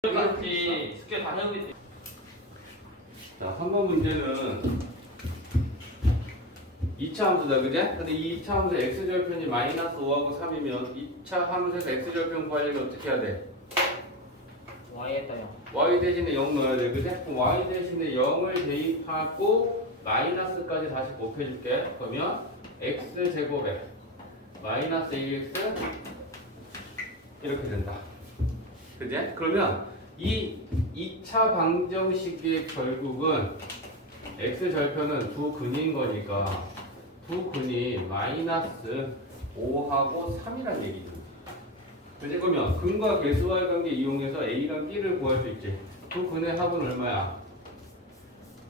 같이 숙제 다 해오겠지. 자, 3번 문제는 2차 함수다, 그제? 근데 이 2차 함수 x절편이 마이너스 5하고 3이면 2차 함수에서 x절편 구하려면 어떻게 해야 돼? Y에다요. y 대신에 0 넣어야 돼, 그제? 그럼 y 대신에 0을 대입하고 마이너스까지 다시 곱해줄게. 그러면 x제곱에 마이너스 2x 이렇게 된다. 그제? 그러면 이 2차 방정식의 결국은 x절편은 두 근인 거니까 두 근이 마이너스 5하고 3이란 얘기죠. 그지? 그러면 근과 계수와의 관계 이용해서 a랑 b를 구할 수 있지. 두 근의 합은 얼마야?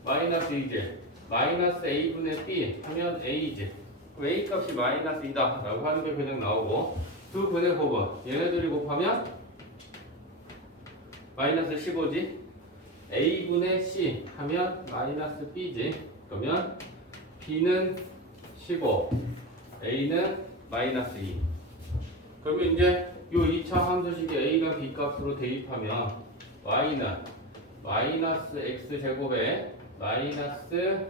마이너스 2지. 마이너스 a분의 b 하면 a지. a 값이 마이너스 2다 라고 하는 게 그냥 나오고, 두 근의 곱은 얘네들이 곱하면 마이너스 15지. a분의 c 하면 마이너스 b지. 그러면 b는 15, a는 마이너스 2. 그러면 이제 요 2차 함수식의 a가 b 값으로 대입하면 y는 마이너스 x제곱에 마이너스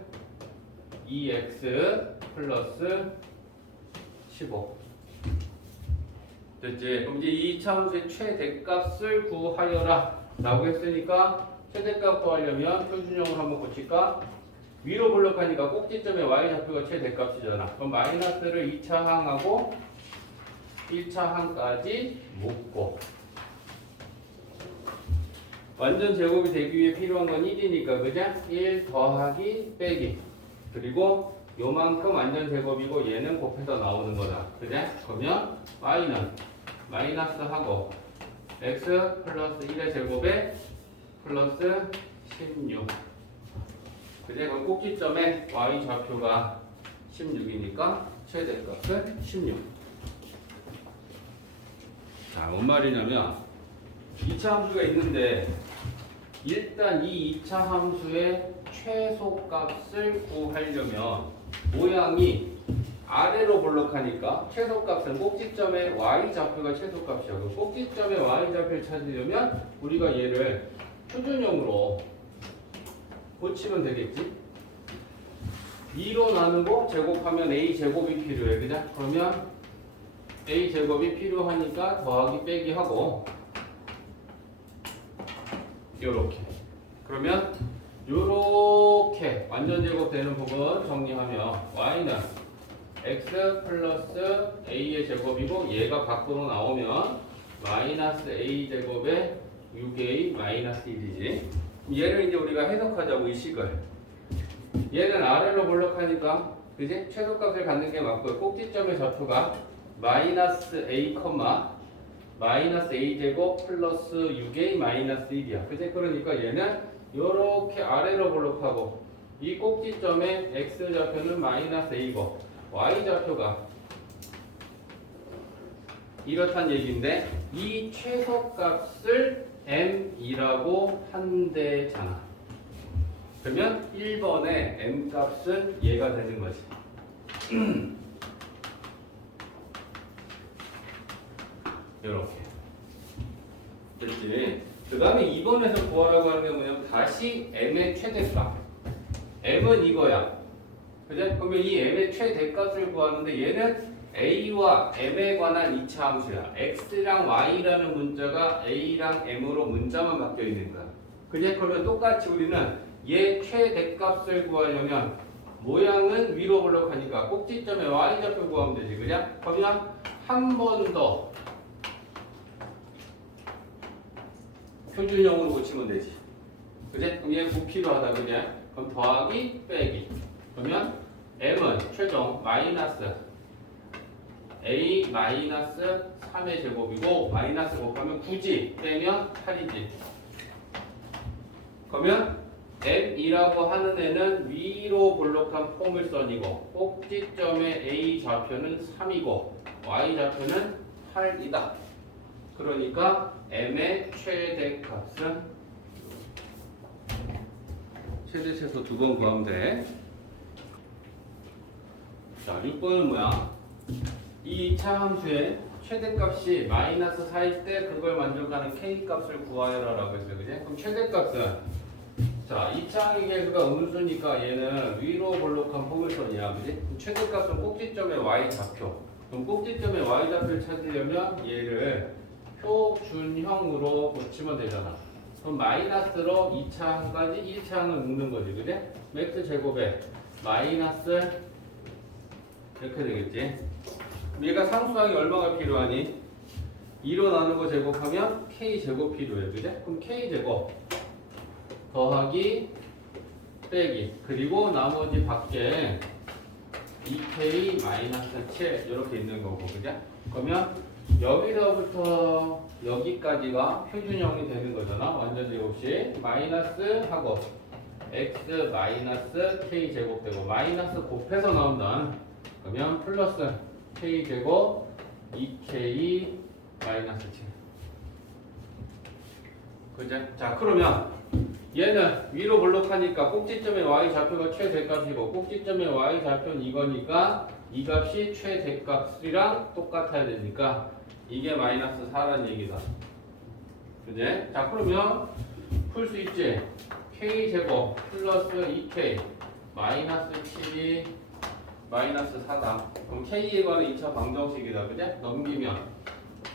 2x 플러스 15. 됐지? 그럼 이제 2차 함수의 최대값을 구하여라 라고 했으니까 최대값 구하려면 표준형으로 한번 고칠까? 위로 블록하니까 꼭지점에 y좌표가 최대값이잖아. 그럼 마이너스를 2차 항하고 1차 항까지 묶고, 완전 제곱이 되기 위해 필요한 건 1이니까 그냥 1 더하기 빼기, 그리고 요만큼 완전 제곱이고 얘는 곱해서 나오는 거다. 그래? 그러면 y는 마이너스 하고 x 플러스 1의 제곱에 플러스 16. 그래? 그럼 꼭지점에 y 좌표가 16이니까 최대값은 16. 자, 뭔 말이냐면 2차 함수가 있는데 일단 이 2차 함수의 최소값을 구하려면 모양이 아래로 블록하니까 최소값은 꼭지점의 y좌표가 최소값이야. 그 꼭지점의 y좌표를 찾으려면 우리가 얘를 표준형으로 고치면 되겠지? 2로 나누고 제곱하면 a제곱이 필요해. 그죠? 그러면 a제곱이 필요하니까 더하기 빼기 하고 요렇게. 그러면 요렇게 완전 제곱되는 부분 정리하면 y는 x 플러스 a의 제곱이고 얘가 밖으로 나오면 마이너스 a 제곱에 6a 마이너스 1이지. 얘를 이제 우리가 해석하자고, 이 식을. 얘는 아래로 블록하니까 그지? 최소값을 갖는 게 맞고요. 꼭지점의 좌표가 마이너스 a, 마이너스 a 제곱 플러스 6a 마이너스 1이야. 그지? 그러니까 얘는 요렇게 아래로 블록하고 이 꼭지점의 x 좌표는 마이너스 a고 y 좌표가 이렇단 얘기인데 이 최소값을 m이라고 한대잖아. 그러면 1번의 m 값은 얘가 되는 거지. 이렇게 됐지? 그 다음에 2번에서 구하라고 하는 게 뭐냐면 다시 m의 최대값. m은 이거야. 그죠? 그러면 이 m의 최대값을 구하는데 얘는 a와 m에 관한 2차 함수야. x랑 y라는 문자가 a랑 m으로 문자만 바뀌어 있는 거야. 그죠? 그러면 똑같이 우리는 얘 최대값을 구하려면 모양은 위로 블록하니까 꼭지점에 y좌표 구하면 되지. 그죠? 그러면 한 번 더 표준형으로 고치면 되지. 그제? 그럼 얘 부필요하다, 그냥. 그럼 더하기, 빼기. 그러면 m은 최종 마이너스 a 마이너스 3의 제곱이고 마이너스 곱하면 9지, 빼면 8이지. 그러면 m이라고 하는 애는 위로 블록한 포물선이고 꼭지점의 a 좌표는 3이고 y 좌표는 8이다. 그러니까 m의 최대값은 최대 최소 2번 구하면 돼. 자, 6번은 뭐야? 이 2차 함수의 최대값이 마이너스 4일 때 그걸 만족하는 K값을 구하여라라고 했어요. 그지? 그럼 최대값은 자, 2차항의 계수가 음수니까 얘는 위로 볼록한 포물선이야. 그지? 그럼 최대값은 꼭지점의 Y좌표. 그럼 꼭지점의 Y좌표를 찾으려면 얘를 표준형으로 고치면 되잖아. 그럼 마이너스로 2차항까지 1차항을 묶는 거지. 그지? x 제곱에 마이너스 이렇게 되겠지. 얘가 상수항이 얼마가 필요하니? 2로 나누고 제곱하면 k제곱 필요해. 그지? 그럼 k제곱 더하기 빼기 그리고 나머지 밖에 2k 마이너스 7 이렇게 있는 거고. 그죠? 그러면 여기서부터 여기까지가 표준형이 되는 거잖아. 완전 제곱식 마이너스 하고 x 마이너스 k 제곱 되고 마이너스 곱해서 나온다. 그러면 플러스 k 제곱 2k 마이너스 7. 그죠? 자, 그러면 얘는 위로 볼록하니까 꼭지점의 y 좌표가 최대값이고 꼭지점의 y 좌표는 이거니까 이 값이 최대값이랑 똑같아야 되니까 이게 마이너스 4라는 얘기다. 그지? 자, 그러면 풀 수 있지? k제곱 플러스 2k 마이너스 7이 마이너스 4다. 그럼 k에 관한 2차 방정식이다. 그지? 넘기면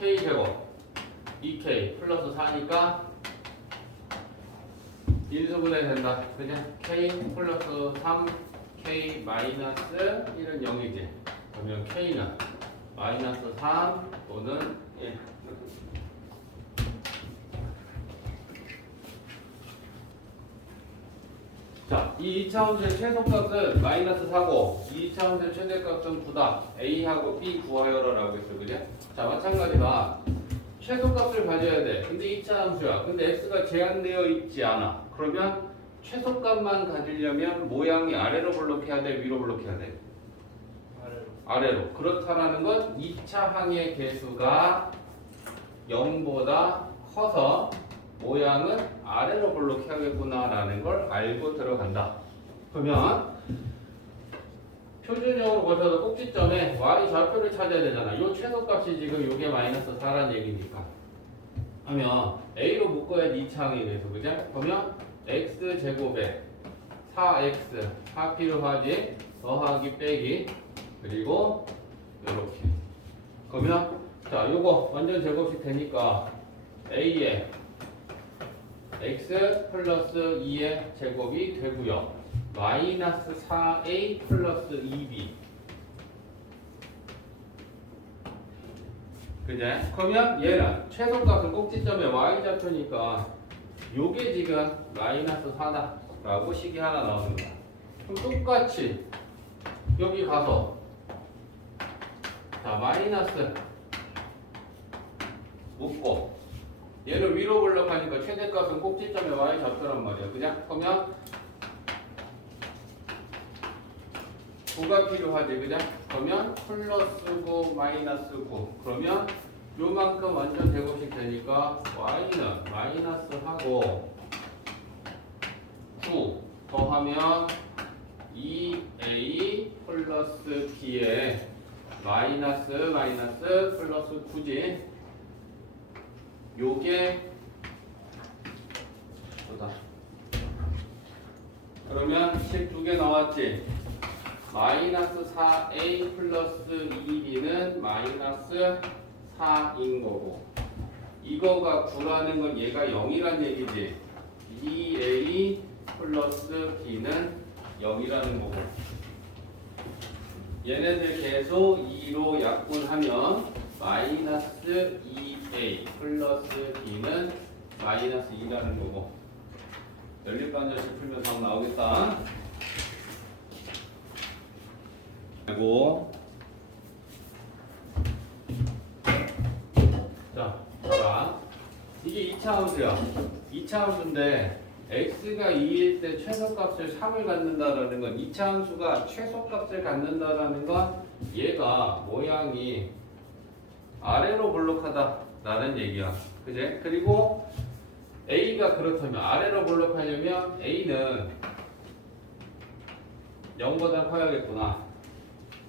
k제곱 2k 플러스 4니까 인수분해 된다. 그냥 k 플러스 3 k 마이너스 1은 0이지. 그러면 k는 마이너스 3 또는 1. 자, 이 2차원수의 최소값은 마이너스 4고 2차원수의 최대값은 9다. A하고 B 구하여라라고 했어. 그죠? 자, 마찬가지다. 최소값을 가져야 돼. 근데 2차 함수야. 근데 x가 제한되어 있지 않아. 그러면 최소값만 가지려면 모양이 아래로 볼록해야 돼, 위로 볼록해야 돼? 아래로. 그렇다라는 건 2차 항의 개수가 0보다 커서 모양은 아래로 볼록해야겠구나라는 걸 알고 들어간다. 그러면 표준형으로 고쳐서 꼭지점에 y 좌표를 찾아야 되잖아. 요 최소값이 지금 요게 마이너스 4란 얘기니까. 하면 a로 묶어야지 2차항이 돼서. 그죠? 그러면 x 제곱에 4x 4 필요하지. 더하기 빼기 그리고 요렇게. 그러면 자, 요거 완전 제곱식 되니까 a에 x 플러스 2의 제곱이 되고요. 마이너스 4a 플러스 2b. 그제? 그러면 얘는 최소값은 꼭지점의 y좌표니까 요게 지금 마이너스 4다 라고 식이 하나 나오는 거야. 그럼 똑같이 여기 가서 자, 마이너스 묶고 얘를 위로 볼록하니까 최대값은 꼭지점의 y좌표란 말이야. 그냥? 그러면 9가 필요하지. 그냥? 그러면 플러스 9 마이너스 9. 그러면 요만큼 완전 제곱식 되니까 y는 마이너스 하고 9 더하면 2a 플러스 b에 마이너스 플러스 9지. 요게 보다. 그러면 12개 나왔지. 마이너스 4a 플러스 2b는 마이너스 4인 거고 이거가 9라는 건 얘가 0이란 얘기지. 2a 플러스 b는 0이라는 거고 얘네들 계속 2로 약분하면 마이너스 2a 플러스 b는 마이너스 2라는 거고 연립반절식 풀면 다 나오겠다. 그리고 자, 이게 2차 함수야. 2차 함수인데 x가 2일 때 최소값을 3을 갖는다라는 건 2차 함수가 최소값을 갖는다라는 건 얘가 모양이 아래로 볼록하다라는 얘기야. 그제? 그리고 a가 그렇다면 아래로 볼록하려면 a는 0보다 커야겠구나.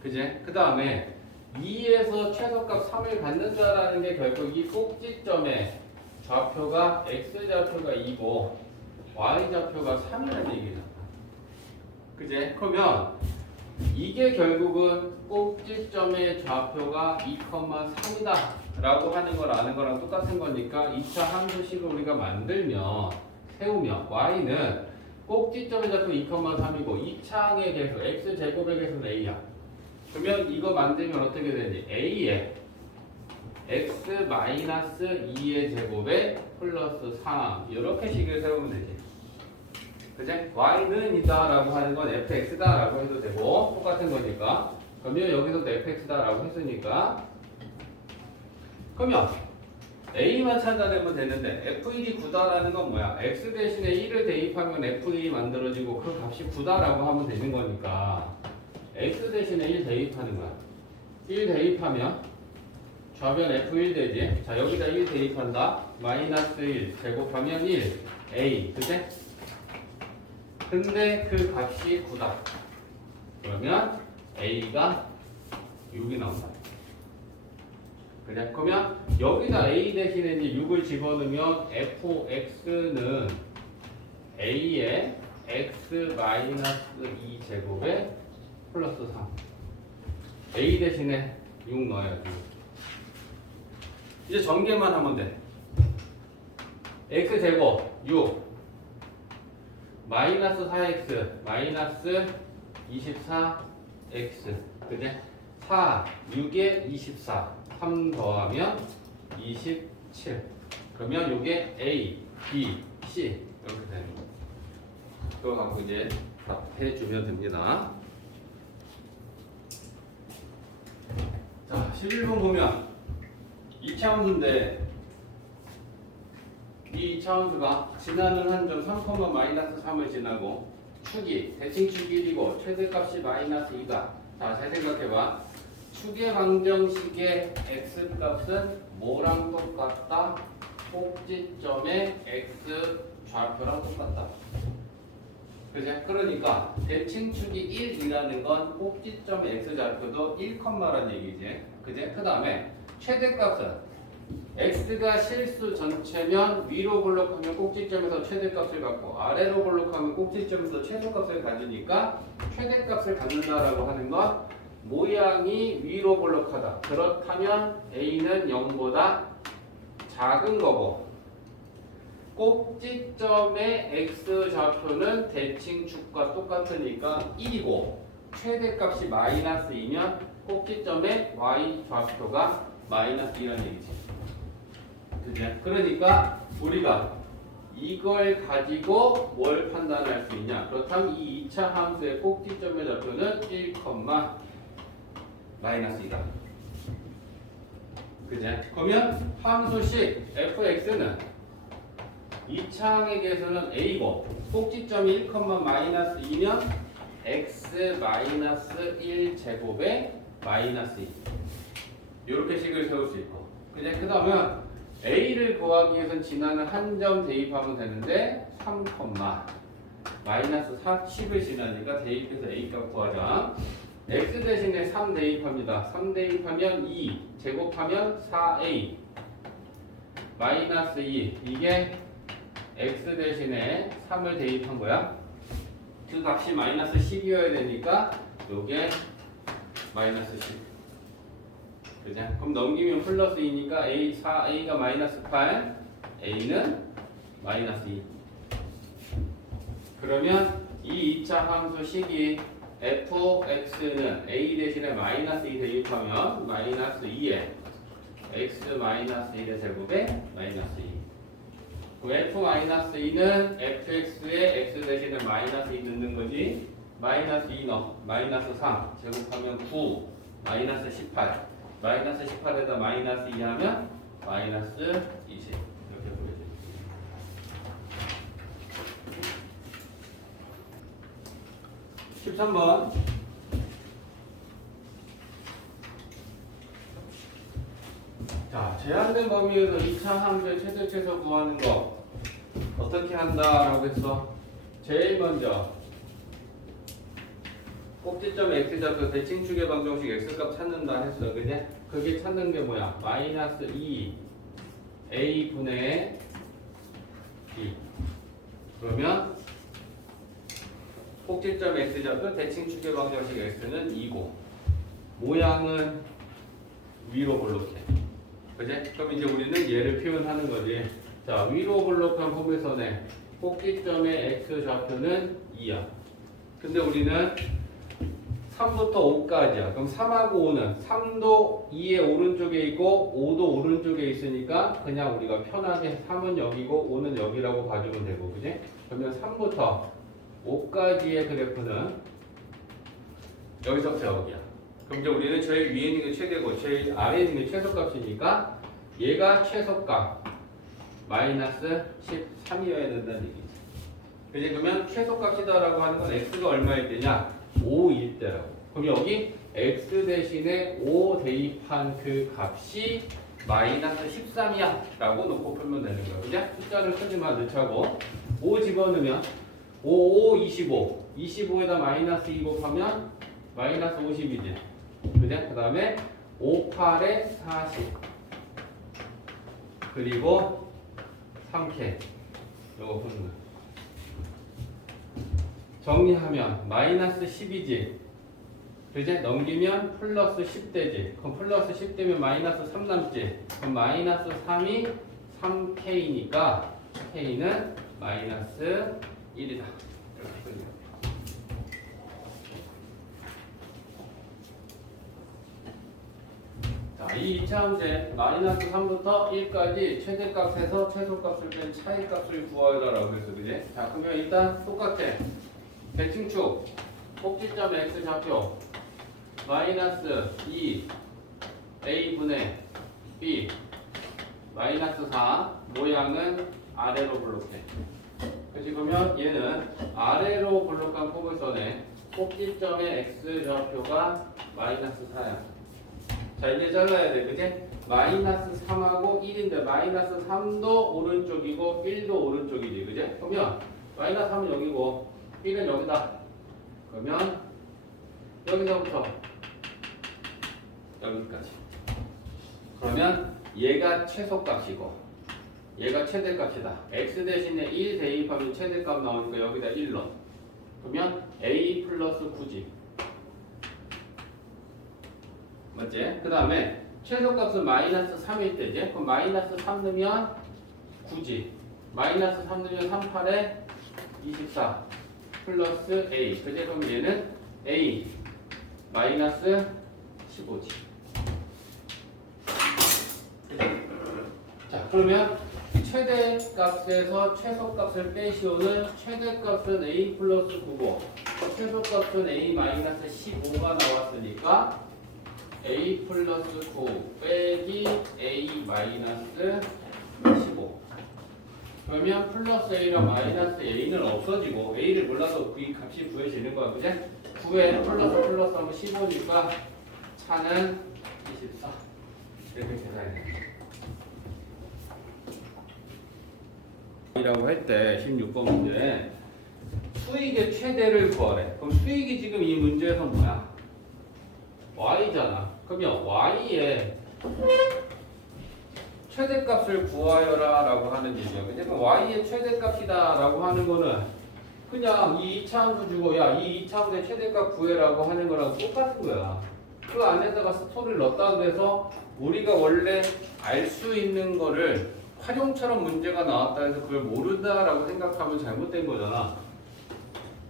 그제? 그 다음에 2에서 최소값 3을 갖는다라는 게 결국 이 꼭지점의 좌표가 x좌표가 2고 y좌표가 3이라는 얘기잖아. 그제? 그러면 이게 결국은 꼭지점의 좌표가 2,3이다 라고 하는 걸 아는 거랑 똑같은 거니까 2차 함수식을 우리가 만들면 세우면 y는 꼭지점의 좌표 2,3이고 2차항의 개수 x제곱의 개수는 a야. 그러면 이거 만들면 어떻게 되지? a에 x-2의 제곱에 플러스 3 이렇게 식을 세우면 되지. 그제? y는 이다 라고 하는 건 fx다 라고 해도 되고 똑같은 거니까. 그러면 여기서도 fx다 라고 했으니까 그러면 a만 찾아내면 되는데 f1이 9다라는 건 뭐야? x 대신에 1을 대입하면 f1이 만들어지고 그 값이 9다라고 하면 되는 거니까 x 대신에 1 대입하는 거야. 1 대입하면 좌변 f1 되지. 자 여기다 1 대입한다. 마이너스 1 제곱하면 1 a 그제? 근데 그 값이 9다. 그러면 a가 6이 나온다. 그래? 그러면 여기다 a 대신에 이제 6을 집어넣으면 fx는 a의 x-2 제곱에 플러스 3. a 대신에 6 넣어야지. 이제 전개만 하면 돼. x 제곱 6 마이너스 4x 마이너스 24x 그래? 4 6에 24 3 더하면 27 그러면 요게 A, B, C 이렇게 되는 거예요. 그거 갖고 이제 답해주면 됩니다. 자 11번 보면 2차 함수인데 이 2차 함수가 지나는 한 점 3, 마이너스 3을 지나고 축이 대칭 축이 1이고 최대값이 마이너스 2다. 자, 잘 생각해봐. 축의 방정식의 x값은 뭐랑 똑같다? 꼭지점의 x 좌표랑 똑같다. 그죠? 그러니까 대칭축이 1이라는 건 꼭지점의 x 좌표도 1,라는 얘기지. 그죠? 그 다음에 최대값은 x가 실수 전체면 위로 볼록하면 꼭지점에서 최대값을 갖고 아래로 볼록하면 꼭지점에서 최소값을 가지니까 최대값을 갖는다라고 하는 건 모양이 위로 볼록하다. 그렇다면 a는 0보다 작은 거고 꼭지점의 x 좌표는 대칭축과 똑같으니까 1이고 최대값이 마이너스 2면 꼭지점의 y 좌표가 마이너스 2라는 얘기지. 그죠? 그러니까 우리가 이걸 가지고 뭘 판단할 수 있냐? 그렇다면 이 2차 함수의 꼭지점의 좌표는 1, 마이너스 2다. 그죠? 그러면 함수식 fx는 2차항의 개수는 a고 꼭지점이 1, 마이너스 2면 x 마이너스 1 제곱에 마이너스 2 이렇게 식을 세울 수 있고 그죠? 그 다음에 a를 구하기 위해서는 지나는 한 점 대입하면 되는데 3, 마이너스 10을 지나니까 대입해서 a 값 구하자. x 대신에 3 대입합니다. 3 대입하면 2 제곱하면 4a 마이너스 2 이게 x 대신에 3을 대입한 거야. 그 값이 마이너스 10이어야 되니까 요게 마이너스 10. 그죠? 그럼 넘기면 플러스 2니까 A가 마이너스 8, A는 마이너스 2. 그러면 이 2차 함수 식이 fx는 A 대신에 마이너스 2 대입하면 마이너스 2에 x 마이너스 1의 제곱에 마이너스 2. 그 f 마이너스 2는 fx에 x 대신에 마이너스 2 넣는 거지. 마이너스 2 넣어. 마이너스 3 제곱하면 9 마이너스 18 마이너스 18에다 마이너스 2 하면 마이너스 20 이렇게 보여줘요. (13번) 자, 제한된 범위에서 2차 함수의 최대 최소 구하는 거 어떻게 한다라고 했어? 제일 먼저 꼭지점 x좌표 대칭축의 방정식 x값 찾는다 했어. 그지? 그게 찾는 게 뭐야? 마이너스 2 a분의 b. 그러면 꼭지점 x좌표 대칭축의 방정식 x는 2고 모양은 위로 볼록해. 그지? 그럼 이제 우리는 얘를 표현하는 거지. 자, 위로 볼록한 포물선의 꼭지점의 x좌표는 2야. 근데 우리는 3부터 5까지야. 그럼 3하고 5는 3도 2의 오른쪽에 있고 5도 오른쪽에 있으니까 그냥 우리가 편하게 3은 여기고 5는 여기라고 봐주면 되고, 그지? 그러면 3부터 5까지의 그래프는 여기서부터 여기야. 그럼 이제 우리는 제일 위에 있는 게 최대고 제일 아래에 있는 게 최소값이니까 얘가 최소값 마이너스 13이어야 된다는 얘기지. 그지? 그러면 최소값이다라고 하는 건 x가 얼마일 때냐? 5일 때라고. 그럼 여기 x 대신에 5 대입한 그 값이 마이너스 13이야 라고 놓고 풀면 되는 거야. 그냥 숫자를 크지만 넣자고 5 집어넣으면 5, 5, 25 25에다 마이너스 2 곱하면 마이너스 50이지. 그냥 그 다음에 5, 8에 40 그리고 3K 요거 푸는 거야. 정리하면 마이너스 10이지. 그제? 넘기면 플러스 10되지. 그럼 플러스 10되면 마이너스 3 남지. 그럼 마이너스 3이 3K니까 K는 마이너스 1이다. 이렇게 풀리죠. 자, 이 2차 함수에 마이너스 3부터 1까지 최대값에서 최소값을 뺀 차이값을 구하라라고 했어. 그지? 자, 그러면 일단 똑같아. 대칭축 꼭지점 x좌표 마이너스 2 a분의 b 마이너스 4 모양은 아래로 볼록해. 그치? 그러면 얘는 아래로 볼록한 포물선의 꼭지점의 x좌표가 마이너스 4야. 자, 이제 잘라야 돼. 그치? 마이너스 3하고 1인데 마이너스 3도 오른쪽이고 1도 오른쪽이지. 그치? 그러면 마이너스 3은 여기고 1은 여기다. 그러면 여기서부터 여기까지. 그러면 얘가 최소값이고 얘가 최대값이다. x 대신에 1 대입하면 최대값 나오니까 여기다 1 넣어. 그러면 a 플러스 9지. 맞지? 그 다음에 최소값은 마이너스 3일 때지. 그럼 마이너스 3 넣으면 9지. 마이너스 3 넣으면 3, 8에 24. 플러스 a. 그제? 그럼 얘는 a 마이너스 15지. 자, 그러면 최대값에서 최소값을 빼시오는 최대값은 a 플러스 9고 최소값은 a 마이너스 15가 나왔으니까 a 플러스 9 빼기 a 마이너스 15. 그러면 플러스 a랑 마이너스 a는 없어지고 a를 몰라도 그 값이 구해지는 거야. 그제? 9에 플러스 하면 15니까 차는 24. 이렇게 계산해. 이라고 할 때 16번 문제 수익의 최대를 구하래. 그럼 수익이 지금 이 문제에서 뭐야? y잖아. 그러면 y의 최대값을 구하여라 라고 하는 얘기야. 그러니까 y의 최대값이다 라고 하는 거는 그냥 이 2차 함수 주고 야 이 2차 함수의 최대값 구해라고 하는 거랑 똑같은 거야. 그 안에다가 스토리를 넣었다 그래서 우리가 원래 알 수 있는 거를 활용처럼 문제가 나왔다 해서 그걸 모른다라고 생각하면 잘못된 거잖아.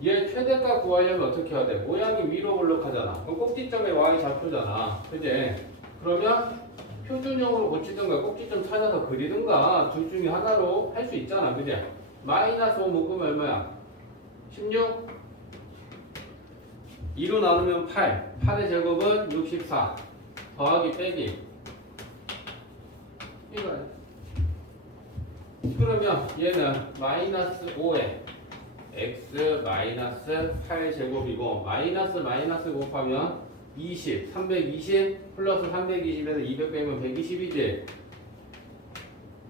얘 최대값 구하려면 어떻게 해야 돼? 모양이 위로 볼록하잖아. 그럼 꼭지점에 y 좌표잖아. 그지? 그러면 표준형으로 고치든가 꼭지점 찾아서 그리든가 둘 중에 하나로 할 수 있잖아. 그지? 마이너스 5 묶으면 얼마야? 16? 2로 나누면 8. 8의 제곱은 64. 더하기 빼기. 이거야. 그러면 얘는 마이너스 5에 x 마이너스 8제곱이고 마이너스 곱하면 20, 320 플러스 320에서 200 빼면 120이지.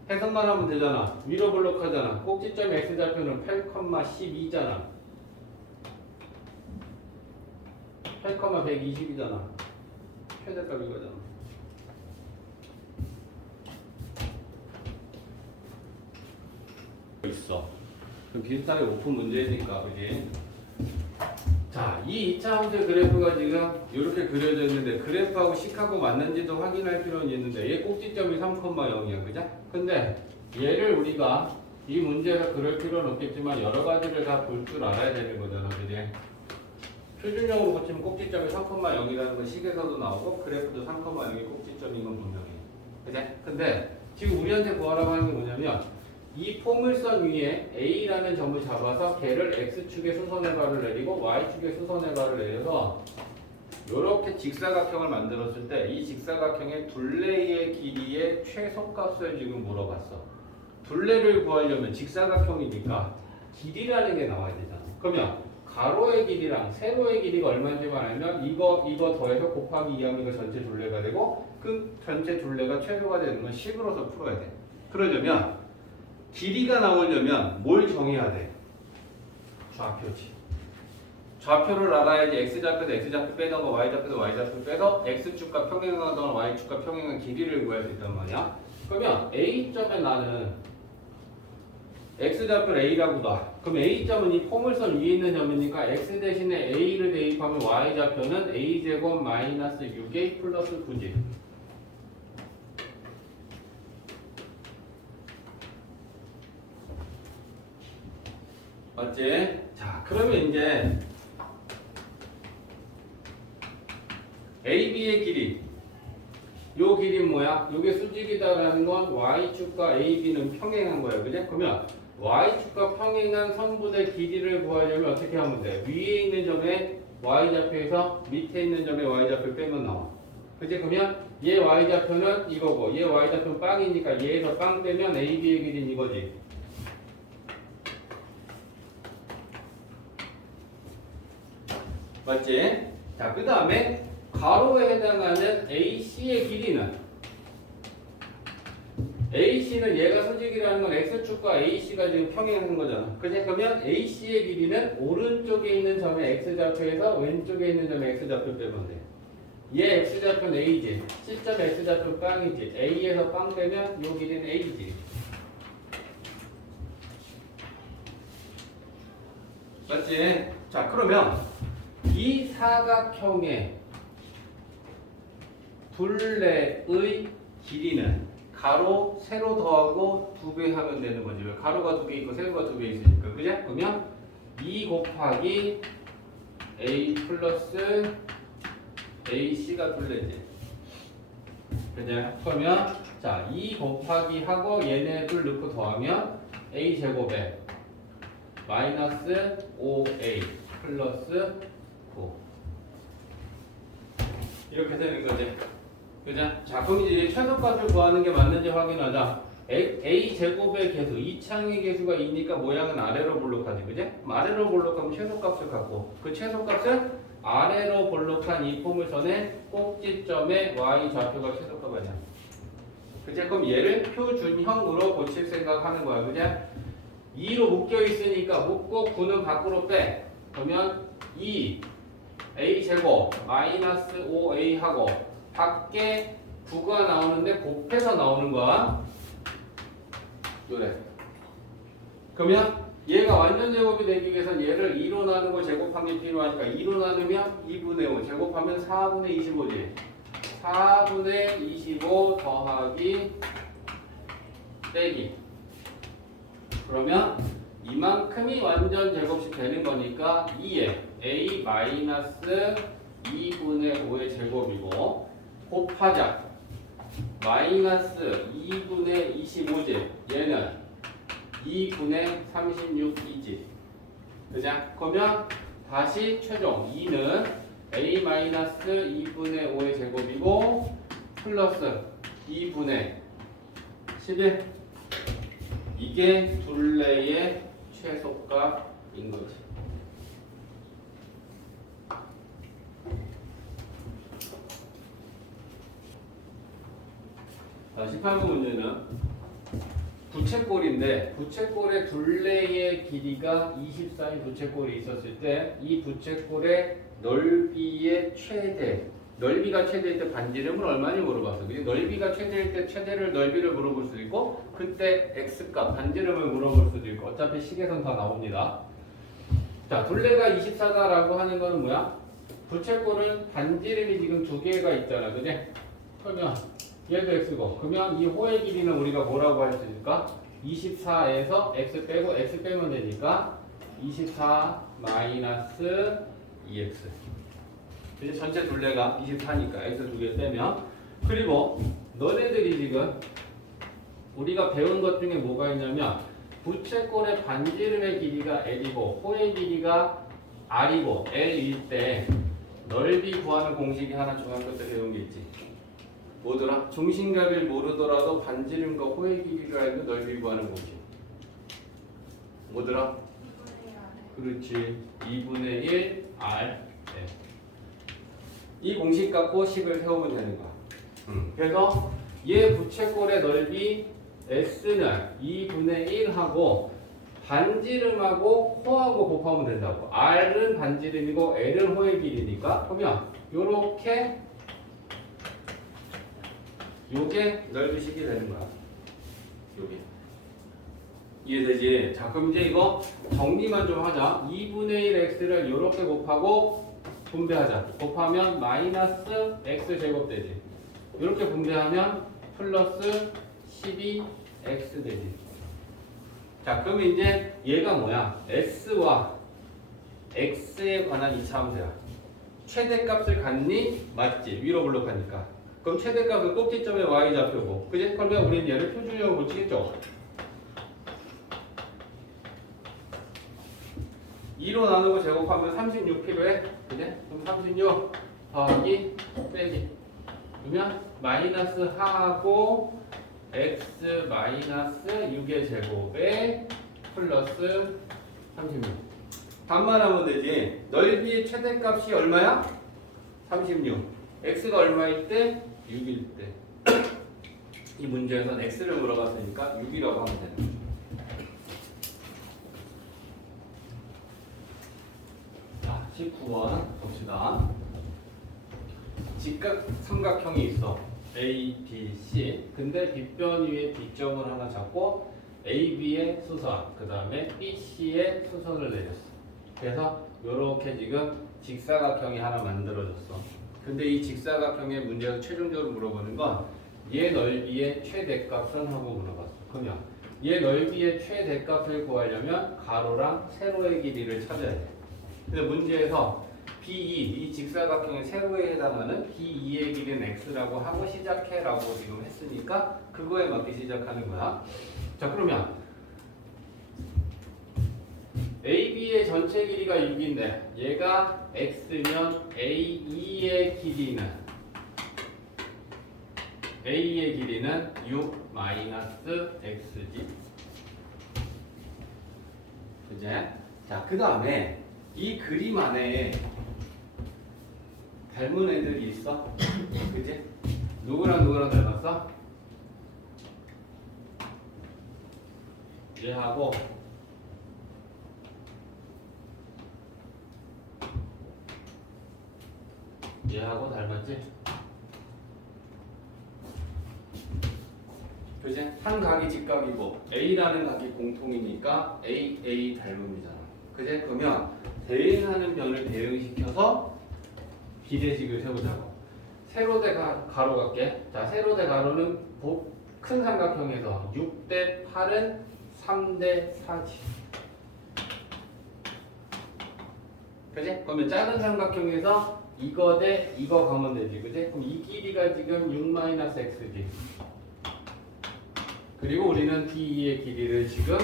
해석만 하면 되잖아. 위로 볼록하잖아. 꼭지점 x좌표는 8,12잖아. 8,120이잖아. 최대값 이거잖아. 있어. 그럼 비슷하게 오픈 문제니까 그지? 자, 이 2차 함수 그래프가 지금 이렇게 그려져 있는데 그래프하고 식하고 맞는지도 확인할 필요는 있는데 얘 꼭지점이 3,0이야, 그죠? 근데 얘를 우리가 이 문제에서 그럴 필요는 없겠지만 여러 가지를 다 볼 줄 알아야 되는 거잖아, 그지? 표준형으로 고치면 꼭지점이 3,0이라는 건 식에서도 나오고 그래프도 3,0이 꼭지점인 건 분명해. 그지? 근데 지금 우리한테 구하라고 하는 게 뭐냐면 이 포물선 위에 A라는 점을 잡아서 걔를 X축의 수선의 발을 내리고 Y축의 수선의 발을 내려서 이렇게 직사각형을 만들었을 때 이 직사각형의 둘레의 길이의 최소값을 지금 물어봤어. 둘레를 구하려면 직사각형이니까 길이라는 게 나와야 되잖아. 그러면 가로의 길이랑 세로의 길이가 얼마인지만 알면 이거 더해서 곱하기 2하면 이거 전체 둘레가 되고 그 전체 둘레가 최소가 되는 건 식으로서 풀어야 돼. 그러려면 길이가 나오려면 뭘 정해야 돼? 좌표지. 좌표를 알아야지 x좌표도 x좌표 빼던가 y좌표도 y좌표 빼서 x축과 평행하거나 y축과 평행한 길이를 구할 수 있단 말이야. 그러면 A점에 나는 x좌표를 A라고 봐. 그럼 A점은 이 포물선 위에 있는 점이니까 x 대신에 A를 대입하면 y좌표는 a제곱 마이너스 6a 플러스 9지. 맞지? 자, 그러면 이제 AB의 길이 요 길이는 뭐야? 요게 수직이다라는 건 Y축과 AB는 평행한 거야. 그죠? 그러면 Y축과 평행한 선분의 길이를 구하려면 어떻게 하면 돼? 위에 있는 점에 Y좌표에서 밑에 있는 점에 Y좌표 빼면 나와. 그치? 그러면 얘 Y좌표는 이거고 얘 Y좌표는 빵이니까 얘에서 빵 빼면 AB의 길이는 이거지. 맞지? 자, 그 다음에 가로에 해당하는 AC의 길이는 AC는 얘가 수직이라는 건 X축과 AC가 지금 평행한 거잖아. 그러면 AC의 길이는 오른쪽에 있는 점의 X좌표에서 왼쪽에 있는 점의 X좌표 빼면 돼. 얘 X좌표는 A지. C점 X좌표 빵이지. A에서 빵 빼면 요 길이는 A지. 맞지? 자, 그러면 이 사각형의 둘레의 길이는 가로, 세로 더하고 2배 하면 되는 거지. 왜? 가로가 2개 있고 세로가 2개 있으니까. 그죠? 그러면 2 곱하기 A 플러스 AC가 둘레지. 그죠? 그러면 자, 2 곱하기 하고 얘네 둘 넣고 더하면 A 제곱에 마이너스 5A 플러스 9 이렇게 되는 거지. 그죠? 자, 그럼 이제 최소값을 구하는 게 맞는지 확인하자. A 제곱의 개수, 이창의 개수가 2니까 모양은 아래로 볼록하지, 그지? 아래로 볼록하면 최소값을 갖고 그 최소값을 아래로 볼록한 이 포물선의 꼭지점의 y 좌표가 최소값 아니야. 그지? 그럼 얘를 표준형으로 고칠 생각하는 거야, 그지? 2로 묶여 있으니까 묶고 9는 밖으로 빼. 그러면 2 A 제곱 마이너스 5A 하고 밖에 9가 나오는데 곱해서 나오는 거야. 그래. 그러면 얘가 완전 제곱이 되기 위해선 얘를 2로 나누고 제곱한 게 필요하니까 2로 나누면 2분의 5 제곱하면 4분의 25지. 4분의 25 더하기 빼기. 그러면 이만큼이 완전 제곱이 되는 거니까 2에 A 마이너스 2분의 5의 제곱이고 곱하자 마이너스 2분의 25지. 얘는 2분의 36이지. 그죠? 그러면 다시 최종 2는 A 마이너스 2분의 5의 제곱이고 플러스 2분의 11 이게 둘레의 최소값인 거지. 자, 18번 문제는 부채꼴인데 부채꼴의 둘레의 길이가 24인 부채꼴이 있었을 때 이 부채꼴의 넓이의 최대 넓이가 최대일 때 반지름은 얼마니 물어봤어. 그지? 넓이가 최대일 때 최대를 넓이를 물어볼 수도 있고 그때 x값 반지름을 물어볼 수도 있고 어차피 식에선 다 나옵니다. 자, 둘레가 24다라고 하는 거는 뭐야? 부채꼴은 반지름이 지금 두 개가 있잖아. 그지? 그러면 얘도 x고 그러면 이 호의 길이는 우리가 뭐라고 할 수 있을까? 24에서 x 빼고 x 빼면 되니까 24 마이너스 2x. 이제 전체 둘레가 24니까 x 두 개 빼면 그리고 너네들이 지금 우리가 배운 것 중에 뭐가 있냐면 부채꼴의 반지름의 길이가 l이고 호의 길이가 r이고 l일 때 넓이 구하는 공식이 하나 중학교 때 배운 게 있지. 뭐더라? 중심값을 모르더라도 반지름과 호의 길이가 있는 넓이 구하는 공식. 뭐더라? 그렇지. 2분의 1 r. 네. 이 공식 갖고 식을 세우면 되는 거야. 그래서 얘 부채꼴의 넓이 s는 2분의 1하고 반지름하고 호하고 곱하면 된다고. r은 반지름이고 l은 호의 길이니까 그러면 요렇게 요게 넓이식이 되는 거야. 요게. 이해되지? 자, 그럼 이제 이거 정리만 좀 하자. 2분의 1 x를 요렇게 곱하고 분배하자. 곱하면 마이너스 x 제곱 되지. 요렇게 분배하면 플러스 12x 되지. 자, 그러면 이제 얘가 뭐야? s와 x에 관한 이차함수야. 최대값을 갖니? 맞지? 위로 블록하니까. 그럼 최대값은 꼭지점에 y좌표고. 그지? 그러면 우리는 얘를 표준형으로 고치겠죠? 2로 나누고 제곱하면 36 필요해. 그지? 그럼 36 더하기 빼기. 그러면 마이너스 하고 x 마이너스 6의 제곱에 플러스 36. 반만하면 되지. 넓이의 최대값이 얼마야? 36. x가 얼마일 때? 6일 때. 이 문제에서는 x를 물어봤으니까 6이라고 하면 되는 거죠. 자, 19번 봅시다. 직각 삼각형이 있어. A, B, C. 근데 빗변 위에 B점을 하나 잡고 A, B의 수선, 그 다음에 B, C의 수선을 내렸어. 그래서 이렇게 지금 직사각형이 하나 만들어졌어. 근데 이 직사각형의 문제에서 최종적으로 물어보는 건 얘 넓이의 최대값은 하고 물어봤어. 그러면 얘 넓이의 최대값을 구하려면 가로랑 세로의 길이를 찾아야 돼. 근데 문제에서 B2, 이 직사각형의 세로에 해당하는 B2의 길이는 x라고 하고 시작해라고 지금 했으니까 그거에 맞게 시작하는 거야. 자, 그러면 AB의 전체 길이가 6인데 얘가 x면 A2의 길이는 6 마이너스 x지. 그지? 자, 그 다음에 이 그림 안에 닮은 애들이 있어? 그지? 누구랑 누구랑 닮았어? 얘하고 얘하고 닮았지? 그지? 한 각이 직각이고 A라는 각이 공통이니까 A 닮음이잖아. 그지? 그러면 대응하는 변을 대응시켜서 비례식을 세우자고. 세로대 가로 갈게. 자, 세로대 가로는 큰 삼각형에서 6대 8은 3대 4지. 그지? 그러면 작은 삼각형에서 이거 대 이거 가면 되지. 그지? 그럼 이 길이가 지금 6-x지. 그리고 우리는 D2의 길이를 지금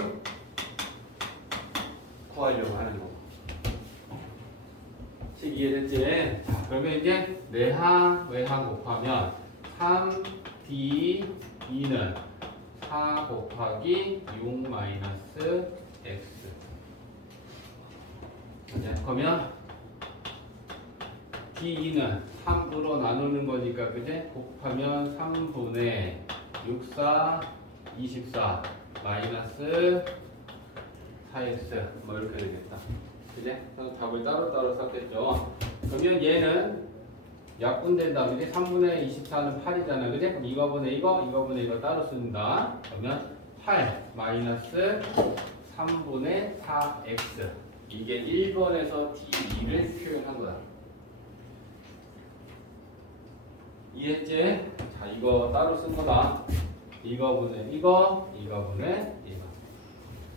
구하려고 하는 거고. 식 이해됐지? 자, 그러면 이제 내항, 외항 곱하면 3D2는 4 곱하기 6 마이너스 x. 그러면 D2는 3으로 나누는 거니까, 그제? 곱하면 3분의 6, 4, 24 마이너스 4x 뭐 이렇게 되겠다. 그지? 그래서 답을 따로따로 썼겠죠. 그러면 얘는 약분된다. 그지? 3분의 24는 8이잖아. 그지? 그럼 이거분의 이거 따로 쓴다. 그러면 8 마이너스 3분의 4x 이게 1번에서 D2를 표현한 거야. 이해했지? 자, 이거 따로 쓴 거다. 이거분의 이거.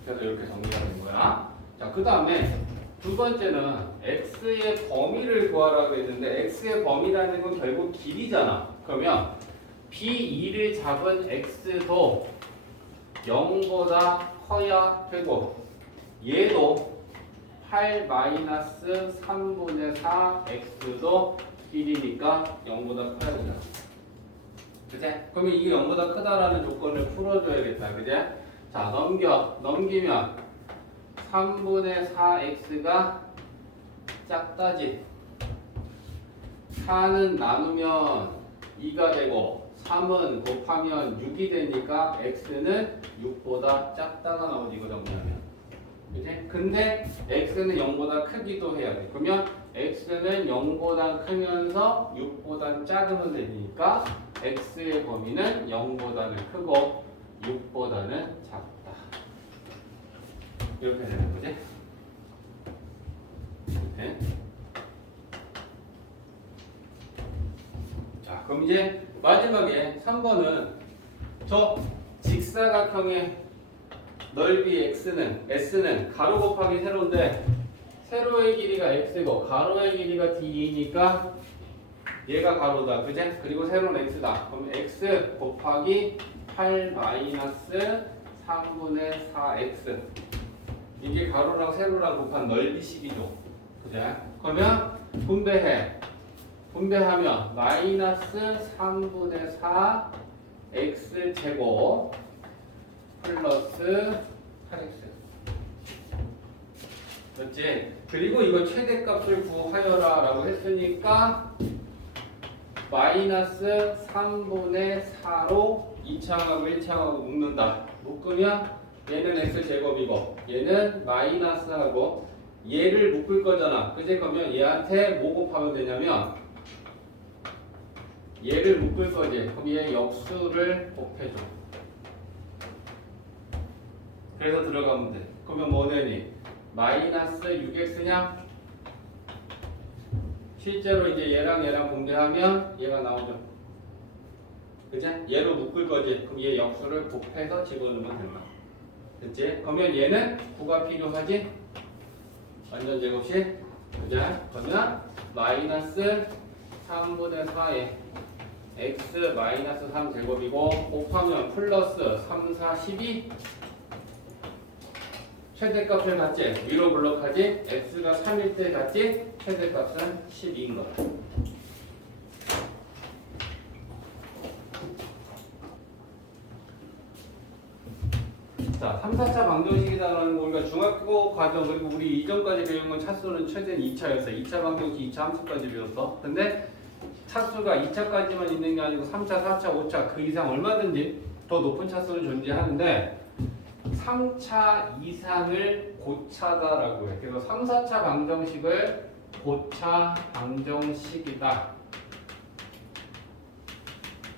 그래서 이렇게 정리가 된 거야. 자, 그 다음에 두 번째는 x의 범위를 구하라고 했는데 x의 범위라는 건 결국 길이잖아. 그러면 b2를 잡은 x도 0보다 커야 되고 얘도 8 마이너스 3분의 4 x도 길이니까 0보다 커야 되잖아. 그치? 그러면 이게 0보다 크다라는 조건을 풀어줘야겠다. 그치? 자, 넘기면 3분의 4x가 작다지. 4는 나누면 2가 되고 3은 곱하면 6이 되니까 x는 6보다 작다가 나오지. 이거 정리하면. 그치? 근데 x는 0보다 크기도 해야 돼. 그러면 x는 0보다 크면서 6보다 작으면 되니까 x의 범위는 0보다는 크고 6보다는 작다. 이렇게 되는 거지. 네. 자, 그럼 이제 마지막에 3번은 저 직사각형의 넓이 S는 가로 곱하기 세로인데 세로의 길이가 X고 가로의 길이가 D이니까 얘가 가로다. 그제? 그리고 세로는 X다. 그럼 X 곱하기 8 마이너스 3분의 4X 이게 가로랑 세로랑 곱한 넓이식이죠. 그제? 그러면 분배하면 마이너스 3분의 4 X 제곱 플러스 8X 그렇지? 그리고 이거 최대값을 구하여라 라고 했으니까 마이너스 3분의 4로 2차하고 1차하고 묶는다. 묶으면 얘는 x제곱이고 얘는 마이너스하고 얘를 묶을 거잖아. 그치? 그러면 얘한테 뭐 곱하면 되냐면 얘를 묶을 거지. 그럼 얘 역수를 곱해줘. 그래서 들어가면 돼. 그러면 뭐 되니? 마이너스 6x냐? 실제로 이제 얘랑 분배하면 얘가 나오죠. 그치? 얘로 묶을 거지. 그럼 얘 역수를 곱해서 집어넣으면 된다. 그치? 그러면 얘는 9가 필요하지? 완전 제곱식. 그치? 그러면 마이너스 3분의 4에 x 마이너스 3제곱이고 곱하면 플러스 3, 4, 12 최대값을 갖지? 위로 블록하지? x가 3일 때 갖지? 최대값은 12인 거야. 자, 3, 4차 방정식이라는 거 우리가 중학교 과정 그리고 우리 이전까지 배운 건 차수는 최대는 2차였어. 2차 방정식, 2차 함수까지 배웠어. 근데 차수가 2차까지만 있는 게 아니고 3차, 4차, 5차 그 이상 얼마든지 더 높은 차수는 존재하는데 3차 이상을 고차다라고 해. 그래서 3, 4차 방정식을 고차 방정식이다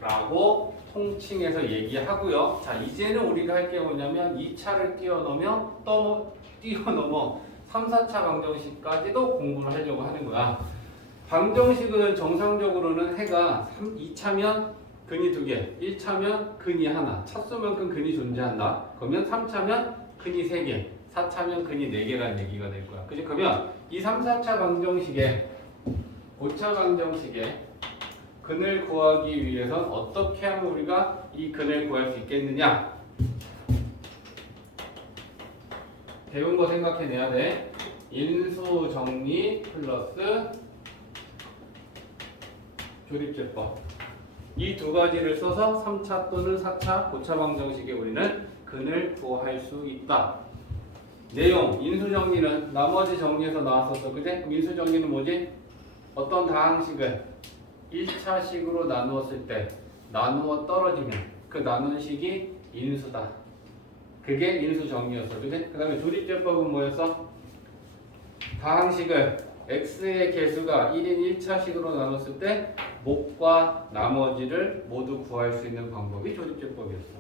라고 통칭해서 얘기하고요. 자, 이제는 우리가 할 게 뭐냐면 2차를 뛰어넘어 3, 4차 방정식까지도 공부를 하려고 하는 거야. 방정식은 정상적으로는 해가 2차면 근이 2개, 1차면 근이 하나, 차수만큼 근이 존재한다. 그러면 3차면 근이 3개, 4차면 근이 4개라는 얘기가 될 거야. 그치? 그러면 이 3, 4차 방정식에 고차 방정식에 근을 구하기 위해선 어떻게 하면 우리가 이 근을 구할 수 있겠느냐? 배운 거 생각해내야 돼. 인수 정리 플러스 조립제법. 이 두 가지를 써서 3차 또는 4차 고차 방정식에 우리는 근을 구할 수 있다. 내용, 인수정리는 나머지 정리에서 나왔었어. 그제? 그럼 인수정리는 뭐지? 어떤 다항식을 1차식으로 나누었을 때 나누어 떨어지면 그 나눈 식이 인수다. 그게 인수정리였어. 그지? 그 다음에 조립제법은 뭐였어? 다항식을 x의 개수가 1인 1차식으로 나눴을 때 목과 나머지를 모두 구할 수 있는 방법이 조립제법이었어.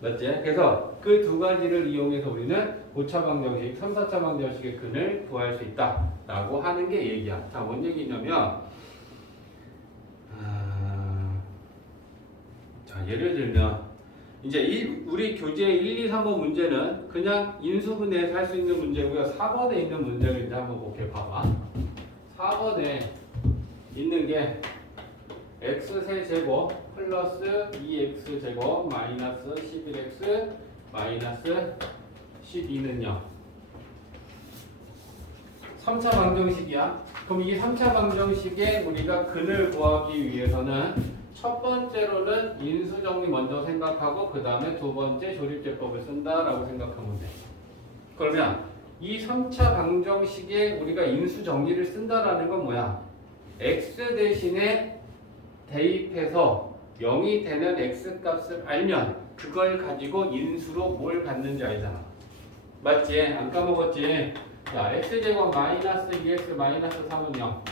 맞지? 그래서 그 두 가지를 이용해서 우리는 고차 방정식, 3, 4차 방정식의 근을 구할 수 있다라고 하는 게 얘기야. 자, 뭔 얘기냐면 자, 예를 들면 이제 우리 교재 1, 2, 3번 문제는 그냥 인수분해에서 할 수 있는 문제고요. 4번에 있는 문제를 이제 한번 볼게. 봐봐. 4번에 있는 게 x 세제곱 플러스 2x 제곱 마이너스 11x 마이너스 12는요. 3차 방정식이야. 그럼 이 3차 방정식에 우리가 근을 구하기 위해서는 첫 번째로는 인수정리 먼저 생각하고 그 다음에 두 번째 조립제법을 쓴다라고 생각하면 돼. 그러면 이 3차 방정식에 우리가 인수정리를 쓴다라는 건 뭐야? x 대신에 대입해서 0이 되는 x 값을 알면 그걸 가지고 인수로 뭘 갖는지 알잖아. 맞지? 안 까먹었지? 자, x제곱 마이너스 2x 마이너스 3은 0.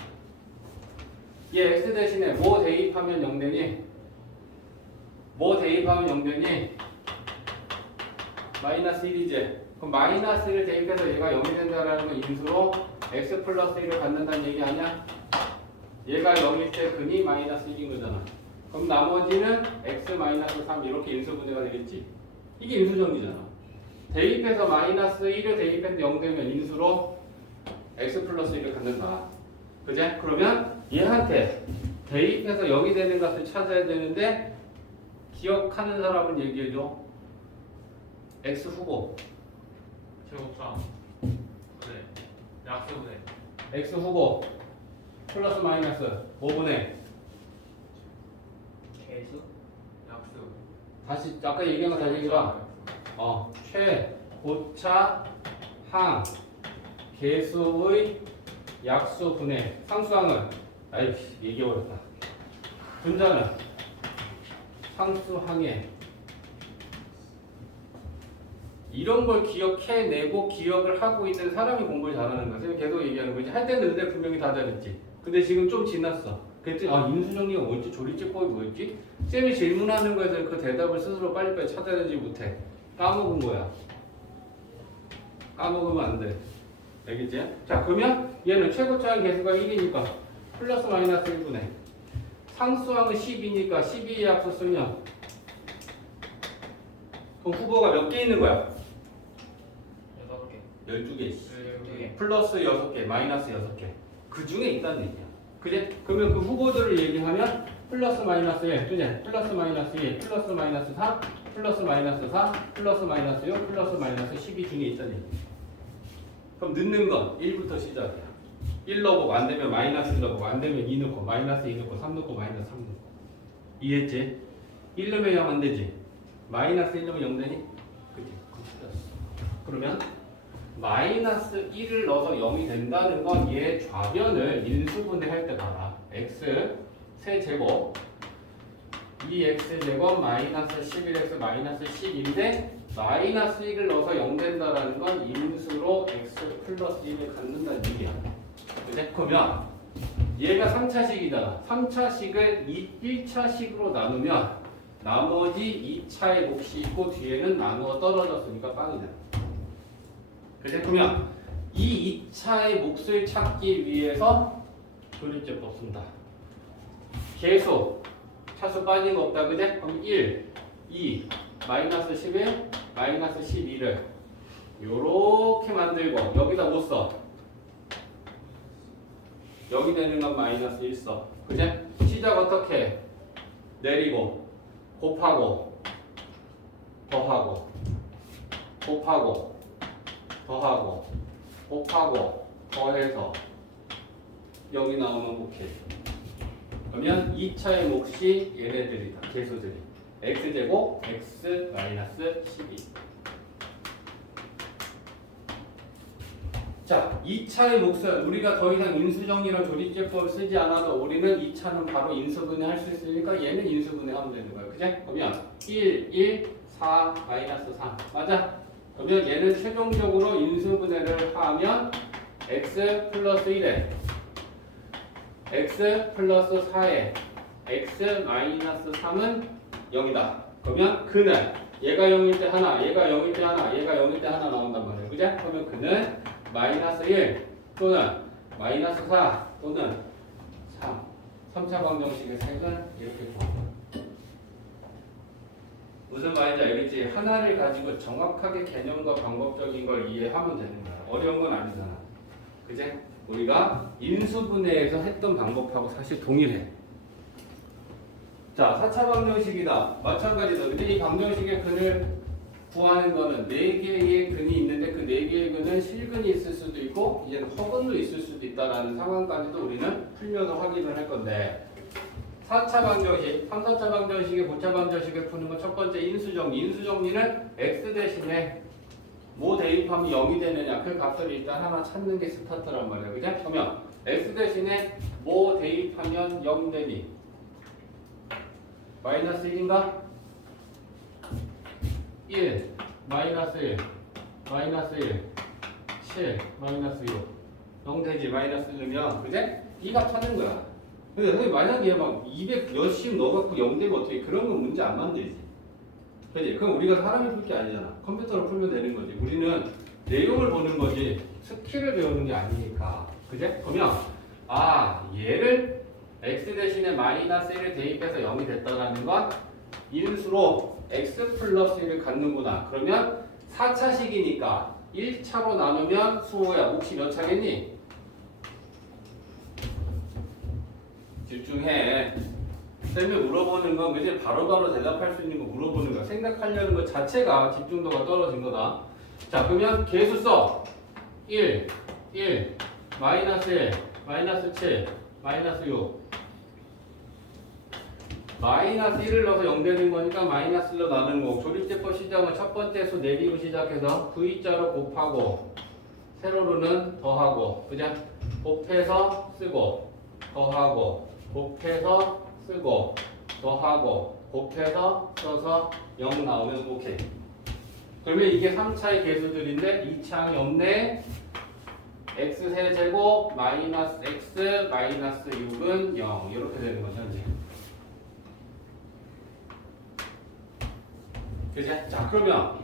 얘 x 대신에 뭐 대입하면 0 되니? 뭐 대입하면 0 되니? 마이너스 1이지. 그럼 마이너스를 대입해서 얘가 0이 된다라는 건 인수로 x 플러스 1을 갖는다는 얘기 아니야? 얘가 0일 때 근이 마이너스 1인 거잖아. 그럼 나머지는 x 마이너스 3 이렇게 인수분해가 되겠지. 이게 인수정리잖아. 대입해서 마이너스 1을 대입했는데 0 되면 인수로 x 플러스 1을 갖는다. 그제? 그러면 얘한테 대입해서 0이 되는 값을 찾아야 되는데 기억하는 사람은 얘기해줘. x 후보. 제곱상 분해 약수 분해 x 후보 플러스 마이너스 5분의 개수 약수 다시 아까 얘기한 거 다시 얘기해봐. 최고차 항 개수의 약수 분해. 상수항은 얘기해버렸다. 분자는 상수항에 이런 걸 기억해내고 기억을 하고 있는 사람이 공부를 잘하는 거야. 계속 얘기하는 거지. 할 때는 근데 분명히 다 잘했지. 근데 지금 좀 지났어. 그랬더니 인수정리가 뭐였지? 조립제법이 뭐였지? 쌤이 질문하는 거에 대해서 그 대답을 스스로 빨리빨리 찾아내지 못해. 까먹은 거야. 까먹으면 안 돼. 알겠지? 자, 그러면 얘는 최고차항 개수가 1이니까 플러스 마이너스 1분의 상수항은 10이니까 12의 약수 쓰면 그럼 후보가 몇 개 있는 거야? 6개 12개. 12개 플러스 6개, 마이너스 6개. 그 중에 있다는 얘기야. 그지? 그러면 그 후보들을 얘기하면 플러스 마이너스 1, 그지? 플러스 마이너스 1, 플러스 마이너스 3, 플러스 마이너스 4, 플러스 마이너스 6, 플러스 마이너스 12 중에 있다는 얘기야. 그럼 넣는 건 1부터 시작이야. 1 넣어보고 안 되면 마이너스 1 넣어보고 안 되면 2 넣고 마이너스 2 넣고 3 넣고 마이너스 3 넣고. 이해했지? 1 넣으면 0 안 되지? 마이너스 1 넣으면 0 되니? 그치? 그러면 마이너스 1을 넣어서 0이 된다는 건 얘 좌변을 인수분해할 때 봐라. x 세제곱 2x 제곱 마이너스 11x 마이너스 10인데 마이너스 1을 넣어서 0 된다는 건 인수로 x 플러스 1을 갖는다는 얘기야. 그치? 그러면 얘가 3차식이잖아. 3차식을 1차식으로 나누면 나머지 2차의 몫이 있고 뒤에는 나누어 떨어졌으니까 빵이잖아. 그치? 그러면 이 2차의 몫을 찾기 위해서 조립제법 쓴다. 계속 차수 빠진 거 없다. 그제? 그럼 1, 2, 마이너스 11, 마이너스 12를 요렇게 만들고 여기다 못 써. 여기 되는 건 마이너스 1 써. 그제? 시작 어떻게 해? 내리고 곱하고 더하고 곱하고 더하고 곱하고 더해서 여기 나오면 곱해. 그러면 2차의 몫이 얘네들이다. 개수들이. x제곱 x 마이너스 12. 자, 2차의 몫은 우리가 더 이상 인수정리랑 조립제법을 쓰지 않아도 우리는 2차는 바로 인수분해 할 수 있으니까 얘는 인수분해 하면 되는 거야. 그제? 그러면 1, 1, 4 마이너스 3 맞아? 그러면 얘는 최종적으로 인수분해를 하면 x 플러스 1에 x 플러스 4에 x 마이너스 3은 0이다. 그러면 그는 얘가 0일 때 하나, 얘가 0일 때 하나, 얘가 0일 때 하나 나온단 말이에요. 그죠? 그러면 그는 마이너스 1 또는 마이너스 4 또는 3. 3차 방정식의 색은 이렇게 구합니다. 무슨 말인지 알겠지? 하나를 가지고 정확하게 개념과 방법적인 걸 이해하면 되는 거야. 어려운 건 아니잖아. 그제? 우리가 인수분해에서 했던 방법하고 사실 동일해. 자, 4차 방정식이다. 마찬가지다. 근데 이 방정식의 근을 구하는 거는 4개의 근이 있는데 그 4개의 근은 실근이 있을 수도 있고 이제 허근도 있을 수도 있다라는 상황까지도 우리는 풀면서 확인을 할 건데 4차 방정식, 3, 4차 방정식의 고차 방정식을 푸는 건 첫 번째 인수정리. 인수정리는 x 대신에 뭐 대입하면 0이 되느냐 그 값을 일단 하나 찾는 게 스타트란 말이야. 그죠? 그러면 x 대신에 뭐 대입하면 0 되니? 마이너스 1인가? 1, 마이너스 1, 마이너스 1, 7, 마이너스 6 0 되지 마이너스 1이면 그제? 이 값 찾는 거야. 근데 만약에 막 200 몇십 넣어갖고 0 되면 어떻게 그런 건 문제 안 만들지. 그지? 그럼 우리가 사람이 풀 게 아니잖아. 컴퓨터로 풀면 되는 거지. 우리는 내용을 보는 거지 스킬을 배우는 게 아니니까. 그제? 그러면 얘를 x 대신에 마이너스 1을 대입해서 0이 됐다라는 건 인수로 x 플러스 1을 갖는구나. 그러면 4차식이니까 1차로 나누면 수호야. 몫이 몇 차겠니? 집중해. 쌤이 물어보는 건 그지? 바로바로 대답할 수 있는 거 물어보는 거야. 생각하려는 것 자체가 집중도가 떨어진 거다. 자, 그러면 계수 써. 1, 1, 마이너스 1, 마이너스 7, 마이너스 6. 마이너스 1을 넣어서 0 되는 거니까 마이너스 1로 나누는 거고 조립제법 시작은 첫 번째 수 내리고 시작해서 V자로 곱하고 세로로는 더하고 그죠? 곱해서 쓰고 더하고 곱해서 쓰고 더하고 곱해서 써서 0 나오면 오케이. 그러면 이게 3차의 계수들인데 2차항이 없네. x 세제곱 마이너스 x 마이너스 6은 0 이렇게 되는 거죠 이제. 그죠? 자 그러면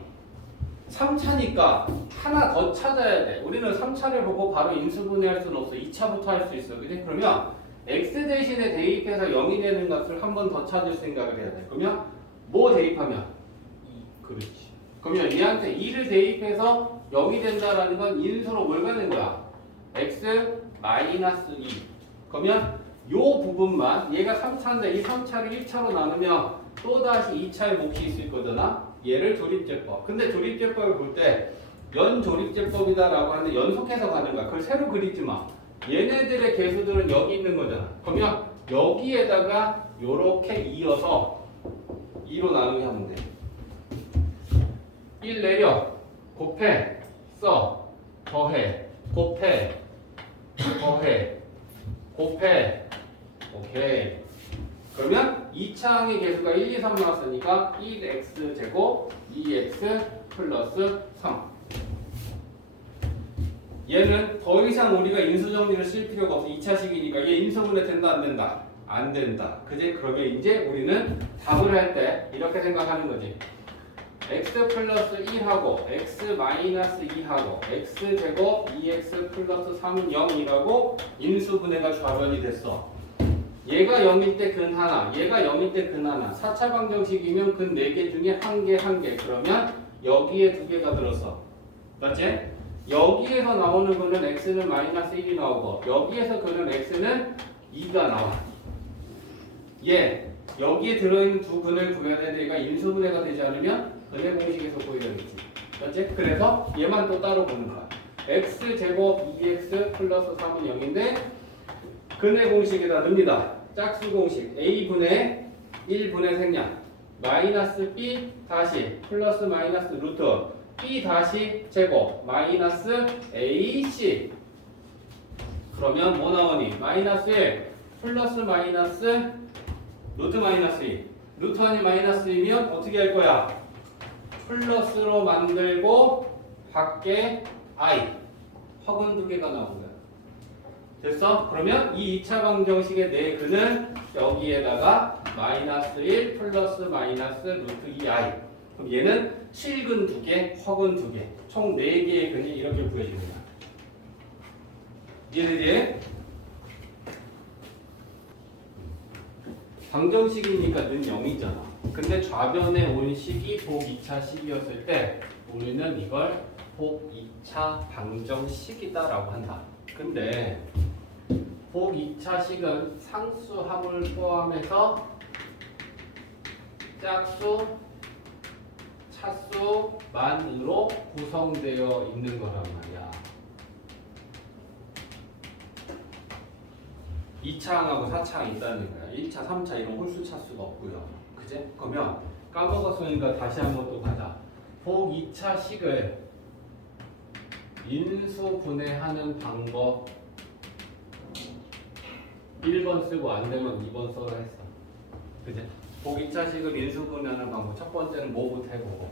3차니까 하나 더 찾아야 돼. 우리는 3차를 보고 바로 인수분해할 수는 없어. 2차부터 할 수 있어. 그지? 그러면 x 대신에 대입해서 0이 되는 값을 한 번 더 찾을 생각을 해야 돼. 그러면 뭐 대입하면? 2. 그렇지. 그러면 얘한테 2를 대입해서 0이 된다라는 건 인수로 뭘 가는 거야? x 마이너스 2. 그러면 요 부분만 얘가 3차인데 이 3차를 1차로 나누면 또다시 2차의 몫이 있을 거잖아. 얘를 조립제법. 근데 조립제법을 볼 때 연조립제법이다라고 하는데 연속해서 가는 거야. 그걸 새로 그리지 마. 얘네들의 개수들은 여기 있는 거잖아. 그러면 여기에다가 요렇게 이어서 2로 나누게 하면 돼. 1 내려. 곱해. 써. 더해. 곱해. 더해. 곱해. 오케이. 그러면 2차항의 개수가 1, 2, 3 나왔으니까 1x 제곱 2x 플러스 3. 얘는 더 이상 우리가 인수정리를 쓸 필요가 없어. 2차식이니까 얘 인수분해 된다 안 된다? 안 된다. 그지? 그러면 이제 우리는 답을 할 때 이렇게 생각하는 거지. x 플러스 1하고 x 마이너스 2하고 x 제곱 2x 플러스 3은 0이라고 인수분해가 좌변이 됐어. 얘가 0일 때 근 하나, 얘가 0일 때 근 하나. 4차 방정식이면 근 4개 중에 한 개. 그러면 여기에 2개가 들었어. 맞지? 여기에서 나오는 거는 x는 마이너스 1이 나오고 여기에서 그는 x는 2가 나와. 여기에 들어있는 두 근을 구해야 되는데 얘가 인수분해가 되지 않으면 근의 공식에서 보이려겠지. 맞지? 그래서 얘만 또 따로 보는 거야. x 제곱 2x 플러스 3은 0인데 근의 공식에다 넣습니다. 짝수 공식 a분의 1분의 생략 마이너스 b 다시 플러스 마이너스 루트 b 다시 제곱 마이너스 ac. 그러면 뭐 나오니? 마이너스 1 플러스 마이너스 루트 마이너스 2. 루트 1이 마이너스 2면 어떻게 할 거야? 플러스로 만들고 밖에 i 허근 두 개가 나온 거야. 됐어? 그러면 이 2차 방정식의 내 근은 여기에다가 마이너스 1 플러스 마이너스 루트 2i. 그럼 얘는 실근 2개, 허근 2개, 총 4개의 근이 이렇게 구해집니다. 이해되지? 방정식이니까 는 0이잖아. 근데 좌변에 온 식이 복 2차 식이었을 때 우리는 이걸 복 2차 방정식이다라고 한다. 근데 복 2차 식은 상수함을 포함해서 짝수, 차수만으로 구성되어 있는 거란 말이야. 2차항하고 4차항이 있다는 거야. 1차, 3차 이런 홀수 차수가 없고요. 그제? 그러면 까먹었으니까 다시 한번 또 가자. 복 2차 식을 인수분해하는 방법 1번 쓰고 안 되면 2번 써라 했어. 그제? 복 2차 식을 인수분해하는 방법 첫 번째는 뭐부터 해보고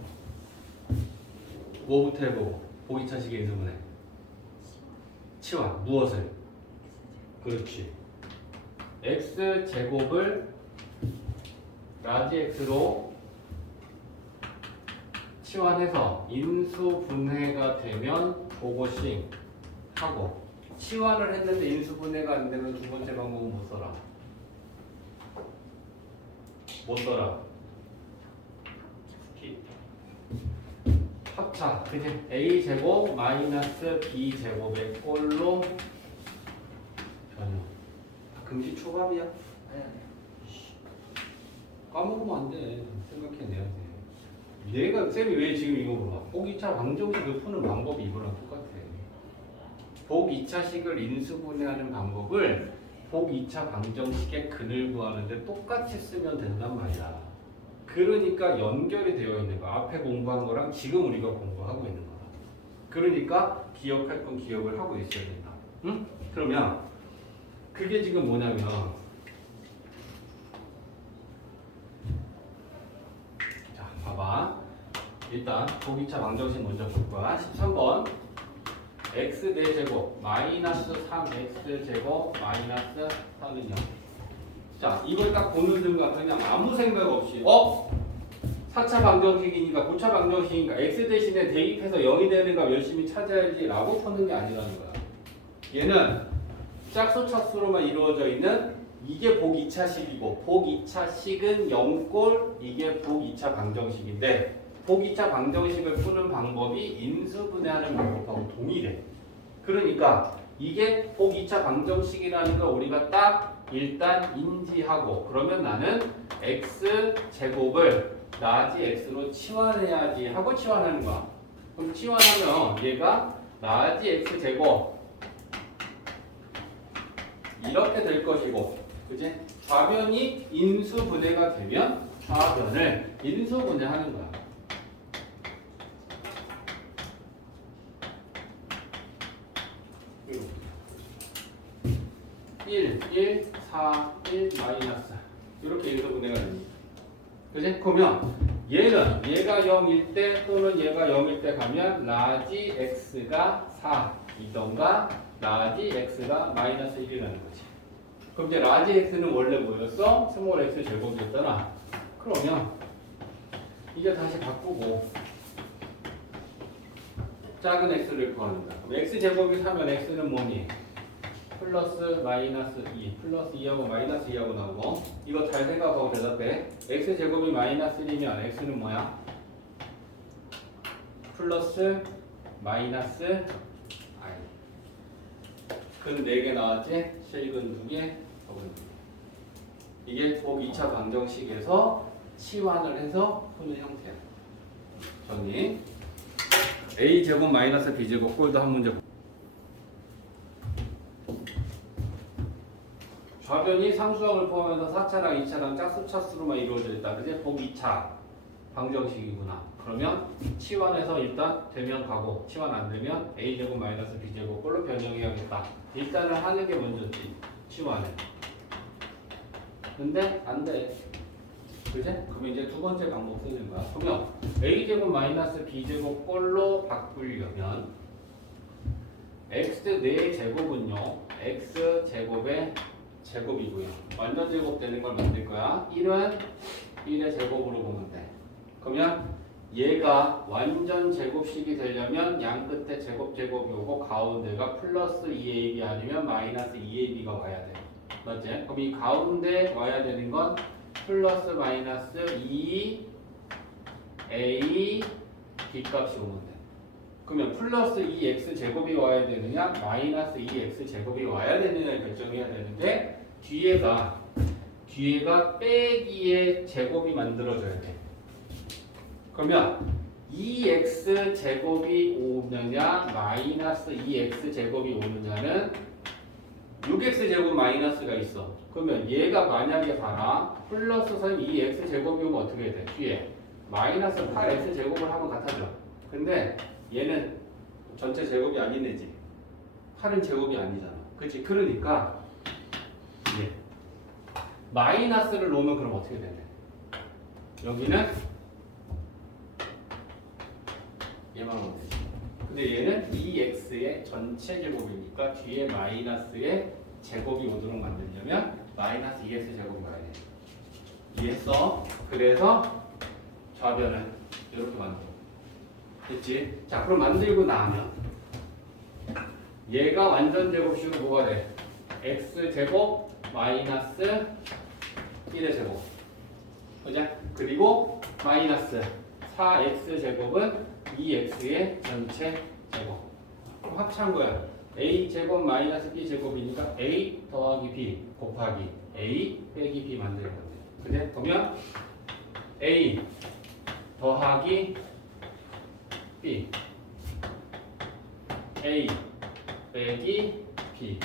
복 2차 식의 인수분해 치환 무엇을? 그렇지. x제곱을 라지 x로 치환해서 인수분해가 되면 그것이 하고 치환을 했는데 인수분해가 안 되면 두 번째 방법은 못 써라. 합차. 그지? a제곱 마이너스 b제곱의 꼴로 변형. 금시 초밥이야? 까먹으면 안 돼. 생각해내야 돼. 얘가 쌤이 왜 지금 이거 물어봐? 복 2차 방정식을 푸는 방법이 이거랑 똑같아. 복 2차식을 인수분해하는 방법을 복 2차 방정식의 근을 구하는데 똑같이 쓰면 된단 말이야. 그러니까 연결이 되어 있는 거야. 앞에 공부한 거랑 지금 우리가 공부하고 있는 거야. 그러니까 기억할 건 기억을 하고 있어야 된다. 응? 그러면 그게 지금 뭐냐면 자 봐봐. 일단 복 2차 방정식 먼저 볼 거야. 13번 x 4제곱 마이너스 3x제곱 마이너스 3은 0. 자 이걸 딱 보는 순간 그냥 아무 생각 없이 4차 방정식이니까 9차 방정식이니까 x 대신에 대입해서 0이 되는 값 열심히 찾아야지 라고 푸는 게 아니라는 거야. 얘는 짝수 차수로만 이루어져 있는 이게 복 2차식이고 복 2차식은 0꼴 이게 복 2차 방정식인데 복 2차 방정식을 푸는 방법이 인수분해하는 방법하고 동일해. 그러니까 이게 복 2차 방정식이라는 걸 우리가 딱 일단 인지하고 그러면 나는 x제곱을 라지 x로 치환해야지 하고 치환하는 거야. 그럼 치환하면 얘가 라지 x제곱 이렇게 될 것이고 그지? 좌변이 인수분해가 되면 좌변을 인수분해하는 거야. 1, 1, 4, 1, 마이너스 이렇게 인수분해가 됩니다. 그지? 그러면 얘가 0일 때 또는 얘가 0일 때 가면 라지 x가 4이던가 라지 x가 마이너스 1이라는 거지. 그럼 이제 라지 x는 원래 뭐였어? 스몰 x 제곱이었잖아. 그러면 이제 다시 바꾸고 작은 x를 구한다. 그럼 x 제곱이 3면 x는 뭐니? 플러스 마이너스 2 플러스 2하고 마이너스 2하고 나오고 이거 잘 생각하고 대답해. x 제곱이 마이너스 1이면 x는 뭐야? 플러스 마이너스 i. 근 4개 나왔지? 실근 2개, 적은 2개. 이게 복 2차 방정식에서 치환을 해서 푸는 형태야. 정리. a 제곱 마이너스 b 제곱 꼴도 한 문제. 좌변이 상수항을 포함해서 4차랑 2차랑 짝수 차수로만 이루어져 있다. 그제? 복 2차 방정식이구나. 그러면 치환해서 일단 되면 가고 치환 안 되면 a제곱 마이너스 b제곱 꼴로 변형해야겠다. 일단은 하는 게 먼저지. 치환해. 근데 안 돼. 그제? 그러면 이제 두 번째 방법 쓰는 거야. 그러면 a제곱 마이너스 b제곱 꼴로 바꾸려면 x 4제곱은요 x제곱의 제곱이고요. 완전 제곱 되는 걸 만들 거야. 1은 1의 제곱으로 보면 돼. 그러면 얘가 완전 제곱식이 되려면 양 끝에 제곱이 오고 가운데가 플러스 2ab 아니면 마이너스 2ab가 와야 돼. 맞지? 그럼 이 가운데 와야 되는 건 플러스 마이너스 2a b값이 오면 돼. 그러면 플러스 2x 제곱이 와야 되느냐 마이너스 2x 제곱이 와야 되느냐를 결정해야 되는데 뒤에가 빼기의 제곱이 만들어져야 돼. 그러면 2x 제곱이 오느냐 마이너스 2x 제곱이 오느냐는 6x 제곱 마이너스가 있어. 그러면 얘가 만약에 봐라 플러스 2x 제곱이 오면 어떻게 돼? 뒤에 마이너스 8x 제곱을 하면 같아져. 근데 얘는 전체 제곱이 아닌 애지. 8은 제곱이 아니잖아. 그치? 그러니까 예. 마이너스를 놓으면 그럼 어떻게 되냐? 여기는 얘만 오면 되지. 근데 얘는 2x의 전체 제곱이니까 뒤에 마이너스의 제곱이 오도록 만들려면 마이너스 2x 제곱이 와야 돼. 이해했어? 그래서 좌변은 이렇게 만들어. 됐지? 자, 그럼 만들고 나면 얘가 완전 제곱식으로 뭐가 돼? x제곱 마이너스 1의 제곱. 그죠? 그리고 마이너스 4x제곱은 2x의 전체 제곱. 그럼 합치한 거야. a제곱 마이너스 b제곱이니까 a 더하기 b 곱하기 a 빼기 b 만드는 건데. 그래? 그러면 a 더하기 b a 빼기 b.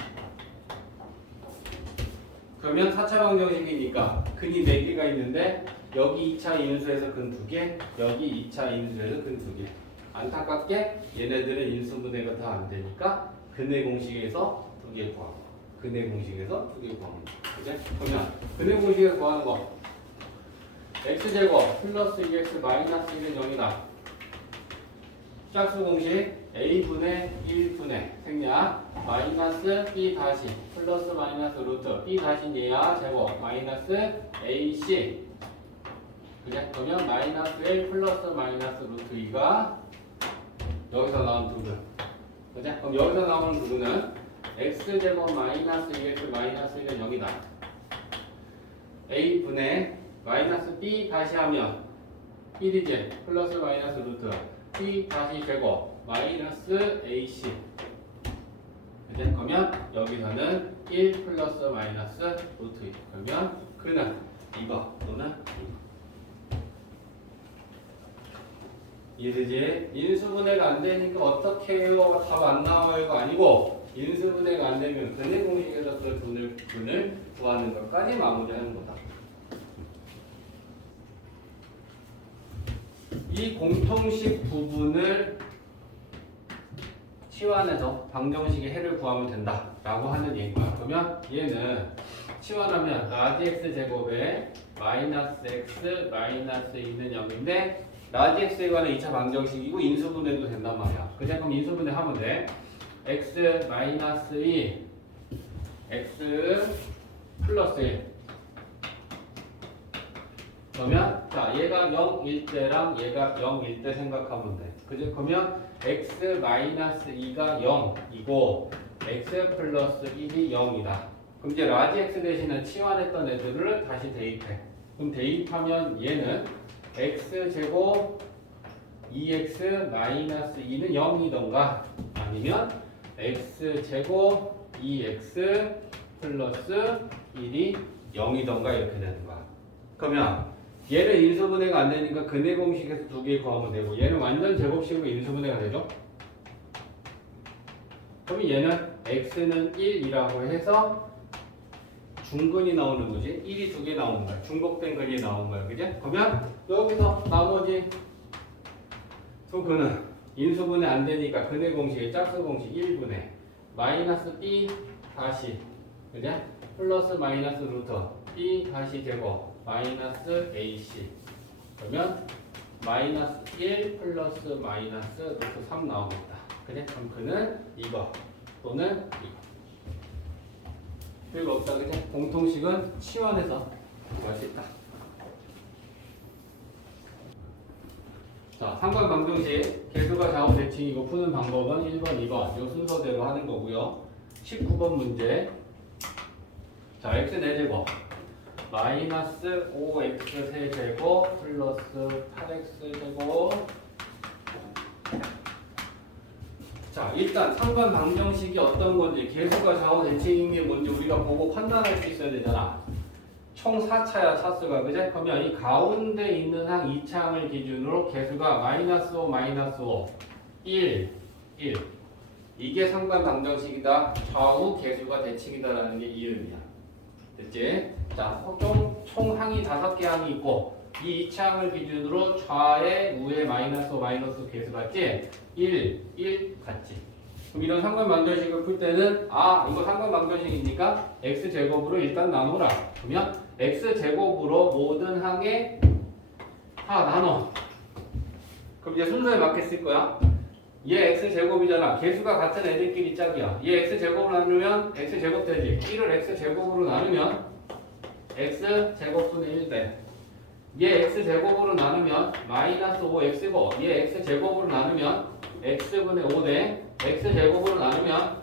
그러면 4차 방정식이니까 근이 4개가 있는데 여기 2차 인수에서 근 2개, 여기 2차 인수에서 근 2개. 안타깝게 얘네들은 인수분해가 다 안 되니까 근의 공식에서 2개 구하고 근의 공식에서 2개 구하면 돼. 그치? 그러면 근의 공식에서 구하는 거 x제곱 플러스 2x 마이너스 1은 0이다. 짝수 공식 a분의 1분의 생략 마이너스 b 다시 플러스 마이너스 루트 b 다시 얘야 제곱 마이너스 ac. 그냥 그러면 마이너스 1 플러스 마이너스 루트 2가 여기서 나온 두근. 그죠? 그럼 여기서 나오는 두근은 x제곱 마이너스 2x 마이너스 1은 0이다. a분의 마이너스 b 다시 하면 1이지 플러스 마이너스 루트 b 다시 제곱 마이너스 ac. 그죠? 그러면 여기서는 1 플러스 마이너스 루트 2. 그러면 그는 이거 또는 이거. 이해되지? 인수분해가 안 되니까 어떻게 해요? 답 안 나와요? 이거 아니고 인수분해가 안 되면 근의 공식에서 그 분을 구하는 것까지 마무리하는 거다. 이 공통식 부분을 치환해서 방정식의 해를 구하면 된다 라고 하는 얘기야. 그러면 얘는 치환하면 라지 x 제곱에 마이너스 x 마이너스 2는 0인데 라지 x에 관한 2차 방정식이고 인수분해도 된단 말이야. 그럼 인수분해 하면 돼. x 마이너스 2 x 플러스 1. 그러면 자 얘가 0일 때랑 얘가 0일 때 생각하면 돼. 그죠? 그러면 x 마이너스 2가 0이고 x 플러스 1이 0이다. 그럼 이제 라지 x 대신에 치환했던 애들을 다시 대입해. 그럼 대입하면 얘는 x제곱 2x 마이너스 2는 0이던가 아니면 x제곱 2x 플러스 1이 0이던가 이렇게 되는 거야. 그러면 얘는 인수분해가 안 되니까 근의 공식에서 2개 구하면 되고 얘는 완전 제곱식으로 인수분해가 되죠. 그러면 얘는 x는 1이라고 해서 중근이 나오는 거지. 1이 2개 나오는 거야. 중복된 근이 나오는 거야. 그지? 그러면 여기서 나머지 두 근은 인수분해 안 되니까 근의 공식의 짝수 공식 1분의 마이너스 b 다시 그지? 플러스 마이너스 루트 b 다시 제곱 마이너스 AC. 그러면 마이너스 1 플러스 마이너스 루트 3 나오겠다. 그래? 그럼 그는 이거 또는 이거. 필요 없다. 그지? 공통식은 치환해서 구할 수 있다. 자, 상관방정식 개수가 좌우 대칭이고 푸는 방법은 1번, 2번 이 순서대로 하는 거고요. 19번 문제. 자, x 4제곱 마이너스 5x 세제곱 플러스 8x 제곱. 자, 일단 상관방정식이 어떤 건지 개수가 좌우 대칭인 게 뭔지 우리가 보고 판단할 수 있어야 되잖아. 총 4차야 차수가. 그죠? 그러면 이 가운데 있는 항 2차항을 기준으로 개수가 마이너스 5 마이너스 5 1 1 이게 상관방정식이다. 좌우 개수가 대칭이다라는 게 이름이야. 됐지? 자, 총 항이 5개 항이 있고 이 2차항을 기준으로 좌에 우에 마이너스 5 마이너스 5 개수 같지? 1 1 같지? 그럼 이런 상관방정식을 풀 때는 이거 상관방정식이니까 x제곱으로 일단 나누라. 그러면 x제곱으로 모든 항에 다 나눠. 그럼 이제 순서에 맞게 쓸 거야. 얘 x제곱이잖아. 개수가 같은 애들끼리 짝이야. 얘 x제곱으로 나누면 x제곱 되지. 1을 x제곱으로 나누면 x제곱분의 1 돼. 얘 x제곱으로 나누면 마이너스 5x고 얘 x제곱으로 나누면 x분의 5 돼. x제곱으로 나누면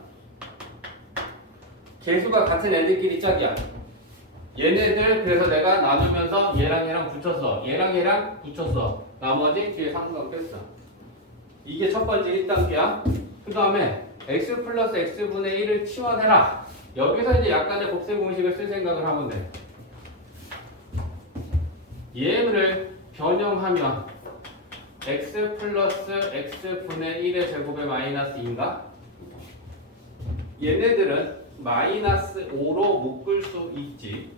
개수가 같은 애들끼리 짝이야. 얘네들 그래서 내가 나누면서 얘랑 얘랑 붙였어. 얘랑 얘랑 붙였어. 나머지 뒤에 상수가 뺐어. 이게 첫 번째 1단계야. 그 다음에 x 플러스 x분의 1을 치환해라. 여기서 이제 약간의 곱셈 공식을 쓸 생각을 하면 돼. 얘를 변형하면 x 플러스 x분의 1의 제곱의 마이너스 2인가? 얘네들은 마이너스 5로 묶을 수 있지.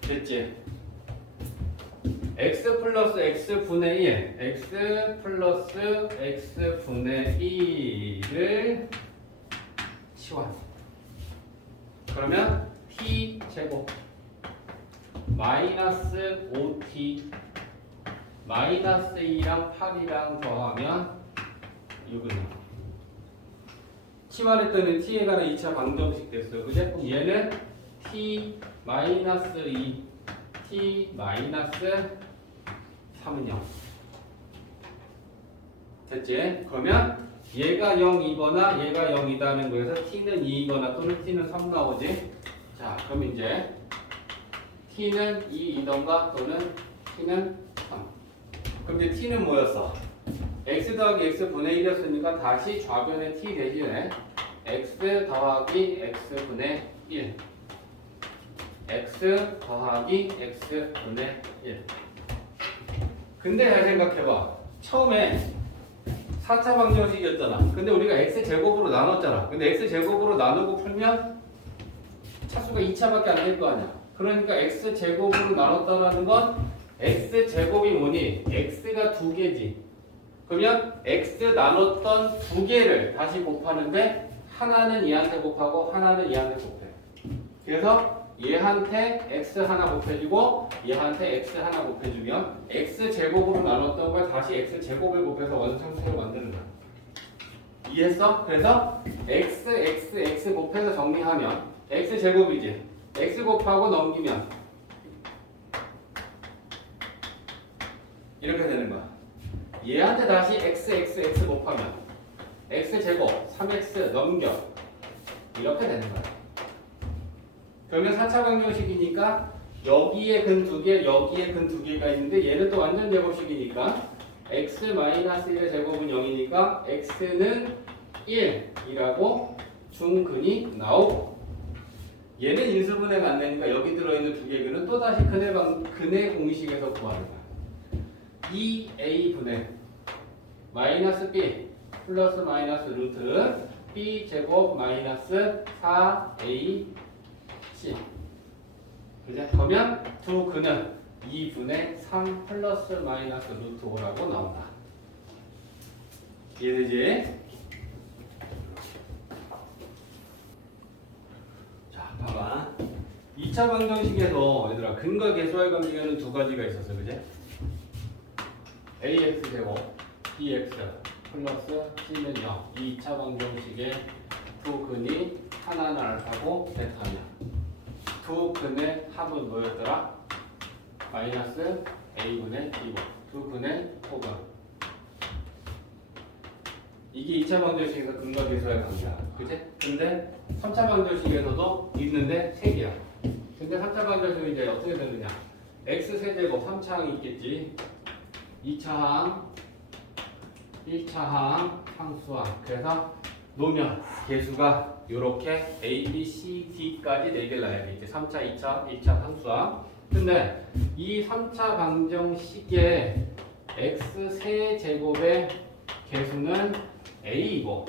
됐지? x 플러스 x분의 1 x 플러스 x분의 1을 치환. 그러면 t 제곱 마이너스 5t 마이너스 2랑 8이랑 더하면 6은 치환했더니 t에 관한 2차 방정식 됐어요. 그죠? 그럼 얘는 t 마이너스 2 t 마이너스 3은 0 됐지? 그러면 얘가 0이거나 얘가 0이다는 거에서 t는 2이거나 또는 t는 3 나오지? 자, 그럼 이제 t는 2이던가 또는 t는 3. 그럼 이제 t는 뭐였어? x 더하기 x분의 1이었으니까 다시 좌변의 t 대신에 x 더하기 x분의 1 x 더하기 x분의 1. 근데 잘 생각해봐. 처음에 4차 방정식이었잖아. 근데 우리가 x제곱으로 나눴잖아. 근데 x제곱으로 나누고 풀면 차수가 2차밖에 안 될 거 아니야. 그러니까 x제곱으로 나눴다는 건 x제곱이 뭐니? x가 2개지. 그러면 x 나눴던 2개를 다시 곱하는데 하나는 얘한테 곱하고 하나는 얘한테 곱해. 그래서 얘한테 x 하나 곱해주고 얘한테 x 하나 곱해주면 x제곱으로 나눴던 걸 다시 x제곱을 곱해서 원상수로 만드는 거야. 이해했어? 그래서 x 곱해서 정리하면 x제곱이지. x 곱하고 넘기면 이렇게 되는 거야. 얘한테 다시 x 곱하면 x제곱 3x 넘겨 이렇게 되는 거야. 그러면 4차 방정식이니까 여기에 근 2개, 여기에 근 2개가 있는데 얘는 또 완전 제곱식이니까 x-1의 제곱은 0이니까 x는 1이라고 중근이 나오고 얘는 인수분해가 안 되니까 여기 들어있는 2개 근은 또다시 근의 공식에서 구하는 거야. 2a분의 마이너스 b 플러스 마이너스 루트 b 제곱 마이너스 4ac. 그죠? 그러면 두 근은 2분의 3 플러스 마이너스 루트 5라고 나온다. 이해되지? 2차 방정식에서 얘들아 근과 계수할 관계는 두 가지가 있었어, 그제? ax 제곱 bx 플러스 c는 0. 이 2차 방정식의 두 근이 하나는 알파고 베타면 두 근의 합은 뭐였더라? 마이너스 a분의 b분. 두 근의 곱은 이게 2차 방정식에서 근과 계수할 관계야. 그치? 근데 3차 방정식에서도 있는데 3개야. 근데 3차 방정식은 이제 어떻게 되느냐? x 세제곱 3차 항이 있겠지. 2차 항, 1차 항, 상수항. 그래서 놓으면 개수가 이렇게 a, b, c, d까지 4개를 놔야겠지. 3차, 2차, 1차 상수항. 근데 이 3차 방정식의 x 세제곱의 개수는 a이고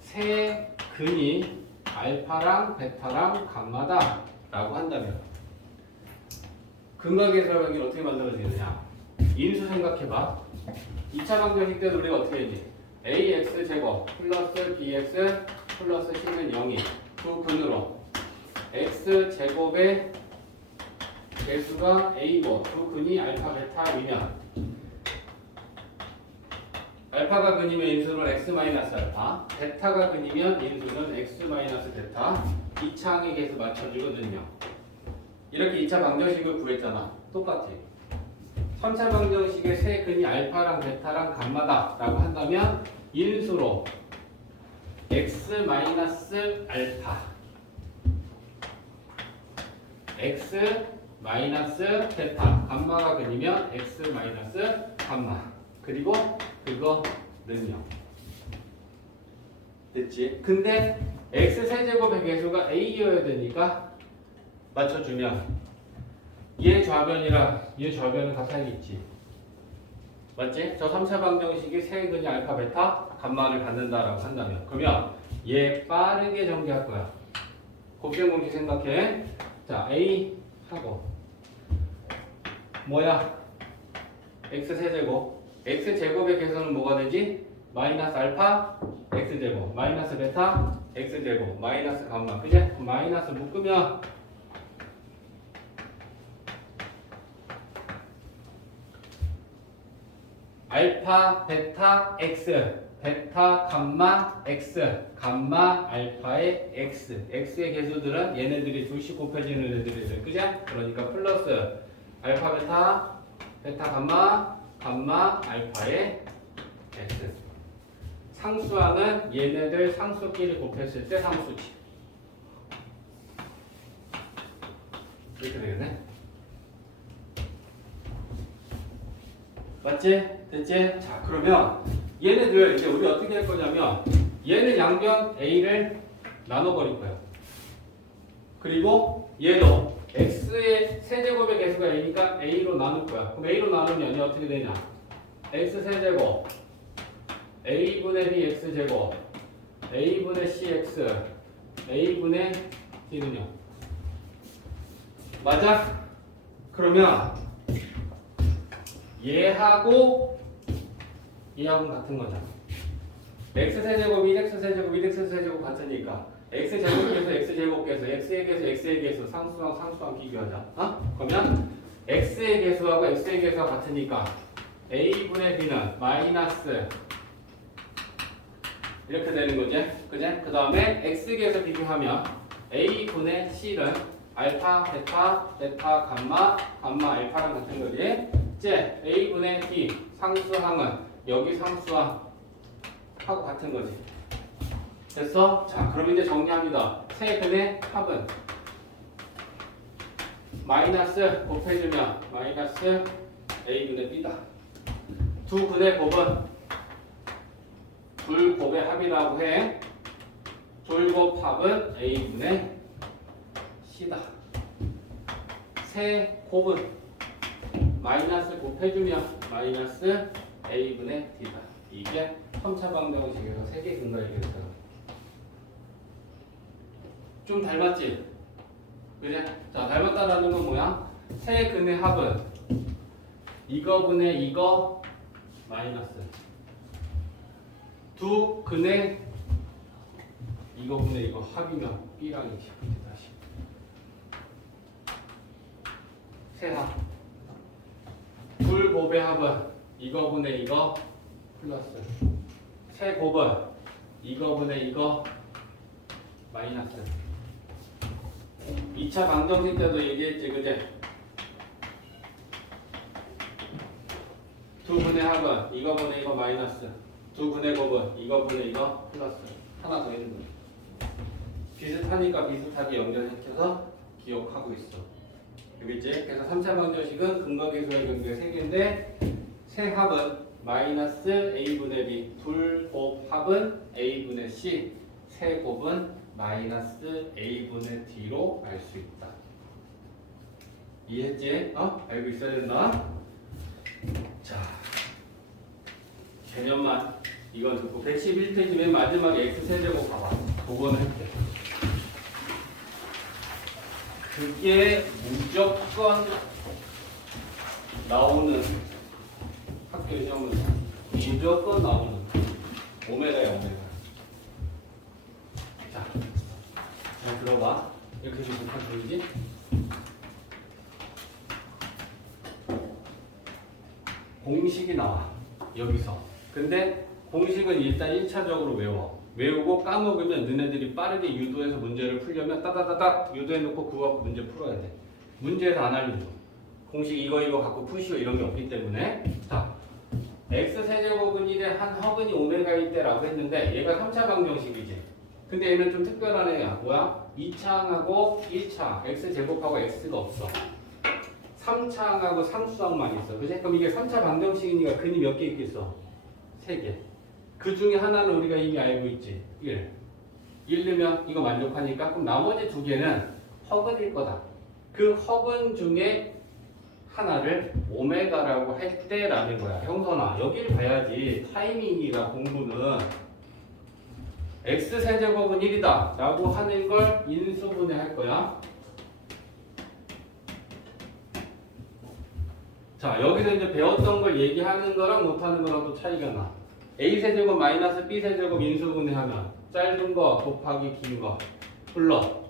세 근이 알파랑 베타랑 감마다 라고 한다면 근과 계수할 관계는 어떻게 만들어지느냐? 인수 생각해봐. 2차 방정식 때도 우리가 어떻게 했지? ax 제곱 플러스 bx 플러스 c는 0이 두 근으로 x 제곱의 개수가 a고 두 근이 알파 베타이면 알파가 근이면 인수는 x 마이너스 알파, 베타가 근이면 인수는 x 마이너스 베타. 2차 항의 개수 맞춰주거든요. 이렇게 2차 방정식을 구했잖아. 똑같이. 3차 방정식의 세 근이 알파랑 베타랑 감마다 라고 한다면 인수로 x 마이너스 알파, x 마이너스 베타, 감마가 근이면 x 마이너스 감마. 그리고 그거는요. 됐지? 근데 x 세제곱의 개수가 a여야 되니까 맞춰주면 얘 좌변이랑 얘 좌변은 같아야겠지. 맞지? 저 3차 방정식이 세 근이 알파, 베타, 감마를 갖는다라고 한다면 그러면 얘 빠르게 전개할 거야. 곱셈 공식 생각해. 자, a 하고 뭐야? x 세제곱. x제곱의 개수는 뭐가 되지? 마이너스 알파 x제곱 마이너스 베타 x제곱 마이너스 감마. 그제? 마이너스 묶으면 알파 베타 x 베타 감마 x 감마 알파의 x x의 개수들은 얘네들이 둘씩 곱해지는 애들이래. 그제? 그러니까 플러스 알파 베타 베타 감마 알파의 x. 상수항은 얘네들 상수끼리 곱했을 때 상수지. 이렇게 되겠네. 맞지? 됐지? 자, 그러면 얘네들 이제 우리 어떻게 할 거냐면 얘는 양변 a를 나눠버릴 거야. 그리고 얘도 x의 세제곱의 개수가 a니까 a로 나눌 거야. 그럼 a로 나누면 얘 어떻게 되냐? x 세제곱 a분의 b x제곱 a분의 cx a분의 d는요. 맞아? 그러면 얘하고 같은 거잖아. x 세제곱이 x 세제곱 1x 세제곱 같으니까 x 제곱계수 x 제곱계수 x의 계수 x의 계수 상수랑 비교하자. 그러면 x의 계수하고 x의 계수가 같으니까 a분의 b는 마이너스 이렇게 되는 거지. 그제? 그 다음에 x 계수 비교하면 a분의 c는 알파 베타 감마 알파랑 같은 거지. 이제 a분의 d 상수항은 여기 상수항 하고 같은 거지. 됐어? 자, 그럼 이제 정리합니다. 세 근의 합은 마이너스 곱해주면 마이너스 a분의 b다. 두 근의 곱은 둘곱의 합이라고 해. 둘곱 합은 a분의 c다. 세 곱은 마이너스 곱해주면 마이너스 a분의 d다. 이게 3차 방정식에서 세 개 근거 얘기했잖아. 좀 닮았지? 그래? 자, 닮았다라는 건 뭐야? 세 근의 합은 이거분의 이거 마이너스 두 근의 이거분의 이거 합이면 b랑이지. 다시 세합. 둘 곱의 합은 이거분의 이거 플러스 세 곱은 이거분의 이거 마이너스. 2차 방정식 때도 얘기했지, 그제? 두 분의 합은 이거분의 이거 마이너스, 두 분의 곱은 이거분의 이거 플러스. 하나 더 있는 거야. 비슷하니까 비슷하게 연결시켜서 기억하고 있어. 알겠지? 그래서 3차 방정식은 근거계수의 경우에 3개인데 세 합은 마이너스 a분의 b, 둘 곱 합은 a분의 c, 세 곱은 마이너스 a분의 d로 알 수 있다. 이해했지? 알고 있어야 된다. 자, 개념만 이건 듣고 111페이지 맨 마지막에 x세제곱 봐봐. 그거는 할게. 그게 무조건 나오는 학교 시험은 무조건 나오는 오메가야 오메가. 자, 잘 들어봐. 이렇게 비슷한 소리지? 공식이 나와 여기서. 근데 공식은 일단 1차적으로 외우고 까먹으면 너네들이 빠르게 유도해서 문제를 풀려면 따다다닥 유도해놓고 그거 문제 풀어야 돼. 문제에서 안 알려줘. 공식 이거 갖고 푸시오 이런 게 없기 때문에. 자, x세제곱은 1에 한 허근이 오메가일 때라고 했는데 얘가 3차 방정식이지. 근데 얘는 좀 특별한 애야. 뭐야? 2차항하고 1차 x제곱하고 x가 없어. 3차항하고 상수항만 있어. 그치? 그럼 이게 3차 방정식이니까 근이 몇 개 있겠어? 3개. 그 중에 하나는 우리가 이미 알고 있지. 1. 1 넣으면 이거 만족하니까 그럼 나머지 두 개는 허근일 거다. 그 허근 중에 하나를 오메가라고 할 때라는 거야. 형선아, 여기를 봐야지. 타이밍이라 공부는 x세제곱은 1이다 라고 하는 걸 인수분해 할 거야. 자, 여기서 이제 배웠던 걸 얘기하는 거랑 못하는 거랑 또 차이가 나. a세제곱 마이너스 b세제곱 인수분해하면 짧은 거 곱하기 긴 거 불러.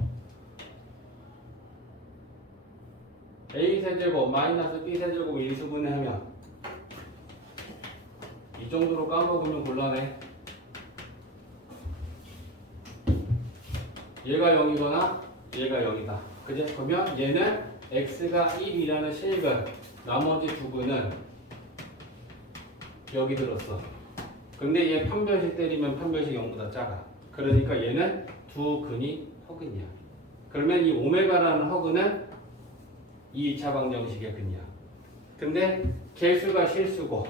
a세제곱 마이너스 b세제곱 인수분해하면 이 정도로 까먹으면 곤란해. 얘가 0이거나 얘가 0이다. 그죠? 그러면 얘는 x가 1이라는 실근, 나머지 두 근은 여기 들었어. 근데 얘 판별식 때리면 판별식 0보다 작아. 그러니까 얘는 두 근이 허근이야. 그러면 이 오메가라는 허근은 2차 방정식의 근이야. 근데 개수가 실수고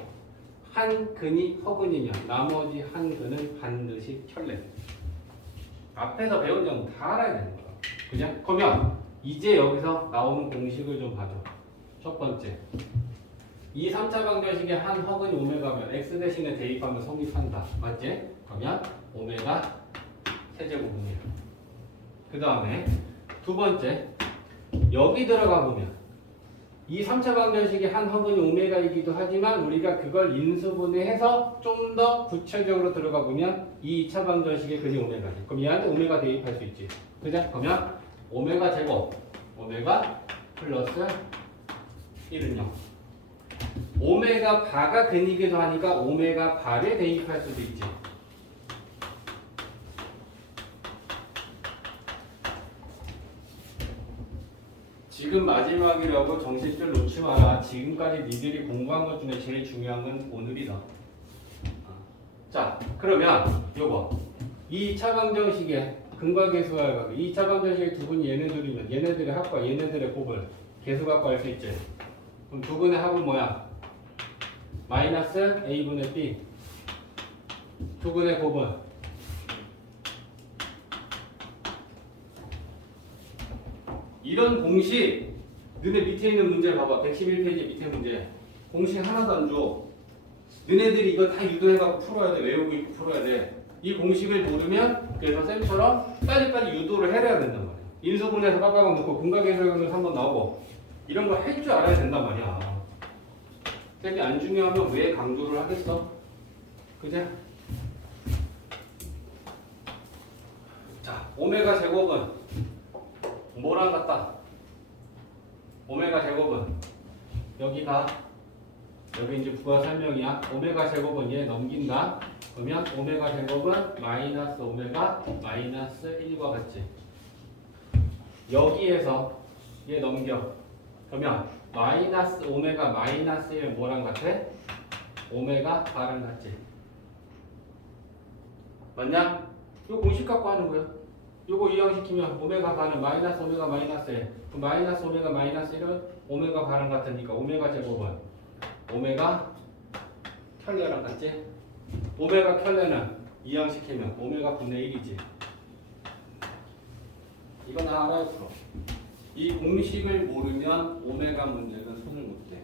한 근이 허근이면 나머지 한 근은 반드시 혈례. 앞에서 배운 점 다 알아야 되는 거야. 그죠? 그러면 이제 여기서 나오는 공식을 좀 봐줘. 첫 번째. 이 3차 방정식의 한 허근이 오메가면 x 대신에 대입하면 성립한다. 맞지? 그러면 오메가 세제곱이에요. 그 다음에 두 번째. 여기 들어가 보면 이 3차 방정식의 한 허근이 오메가이기도 하지만 우리가 그걸 인수분해해서 좀 더 구체적으로 들어가 보면 이 2차 방정식의 근이 오메가지. 그럼 얘한테 오메가 대입할 수 있지. 그죠? 그러면 오메가 제곱, 오메가 플러스 1은 0. 오메가 바가 근이기도 하니까 오메가 바를 대입할 수도 있지. 지금 마지막이라고 정신줄 놓지 마라. 지금까지 니들이 공부한 것 중에 제일 중요한 건 오늘이다. 자, 그러면 요거 2차 방정식의 근과 계수와 각 2차 방정식의 두 분이 얘네들이면 얘네들의 합과 얘네들의 곱을 계수 갖고 알 수 있지. 그럼 두 분의 합은 뭐야? 마이너스 a분의 b. 두 분의 곱은 이런 공식, 너네 밑에 있는 문제 봐봐. 111페이지 밑에 문제. 공식 하나도 안 줘. 너네들이 이거 다 유도해갖고 풀어야 돼. 외우고 있고 풀어야 돼. 이 공식을 모르면 그래서 쌤처럼 빨리빨리 유도를 해야 된단 말이야. 인수분해서 빡빡 넣고 근각계수형은 3번 나오고 이런 거 할 줄 알아야 된단 말이야. 쌤이 안 중요하면 왜 강조를 하겠어? 그제? 자, 오메가 제곱은 뭐랑 같다? 오메가 제곱은 여기가 여기 이제 부가 설명이야. 오메가 제곱은 얘 넘긴다. 그러면 오메가 제곱은 마이너스 오메가 마이너스 1과 같지. 여기에서 얘 넘겨. 그러면 마이너스 오메가 마이너스 1 뭐랑 같아? 오메가 바랑 같지. 맞냐? 요 공식 갖고 하는 거야. 요거 이항시키면 오메가 바는 마이너스 오메가 마이너스 1. 그 마이너스 오메가 마이너스 1은 오메가 바랑 같으니까 오메가 제곱은 오메가 켤레랑 같지? 오메가 켤레는 이항시키면 오메가 분의 1이지. 이건 다 알아야 풀어. 이 공식을 모르면 오메가 문제는 손을 못 대.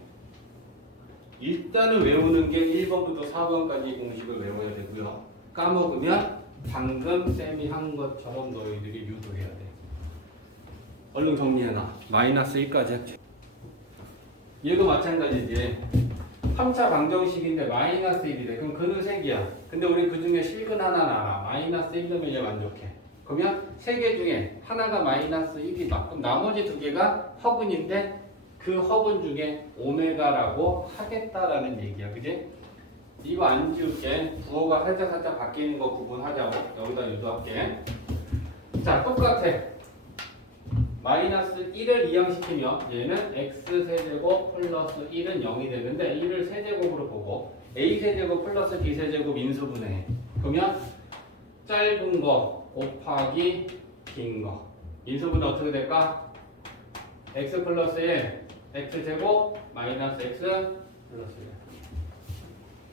일단은 외우는 게 1번부터 4번까지 이 공식을 외워야 되고요. 까먹으면 방금 쌤이 한 것처럼 너희들이 유도해야 돼. 얼른 정리해놔. 마이너스 1까지 했지. 얘도 마찬가지지. 3차 방정식인데 마이너스 1이래. 그럼 근은 3개야. 근데 우리 그 중에 실근 하나 알아. 마이너스 1이면 얘 만족해. 그러면 3개 중에 하나가 마이너스 1이다. 그럼 나머지 2개가 허근인데 그 허근 중에 오메가라고 하겠다라는 얘기야. 그지? 이거 안 지울게. 부호가 살짝 바뀌는 거 구분하자고. 여기다 유도할게. 자, 똑같아. 마이너스 1을 이항시키면 얘는 x세제곱 플러스 1은 0이 되는데 1을 세제곱으로 보고 a세제곱 플러스 b세제곱 인수분해. 그러면 짧은 거 곱하기 긴 거. 인수분해 어떻게 될까? x 플러스 1, x제곱 마이너스 x 플러스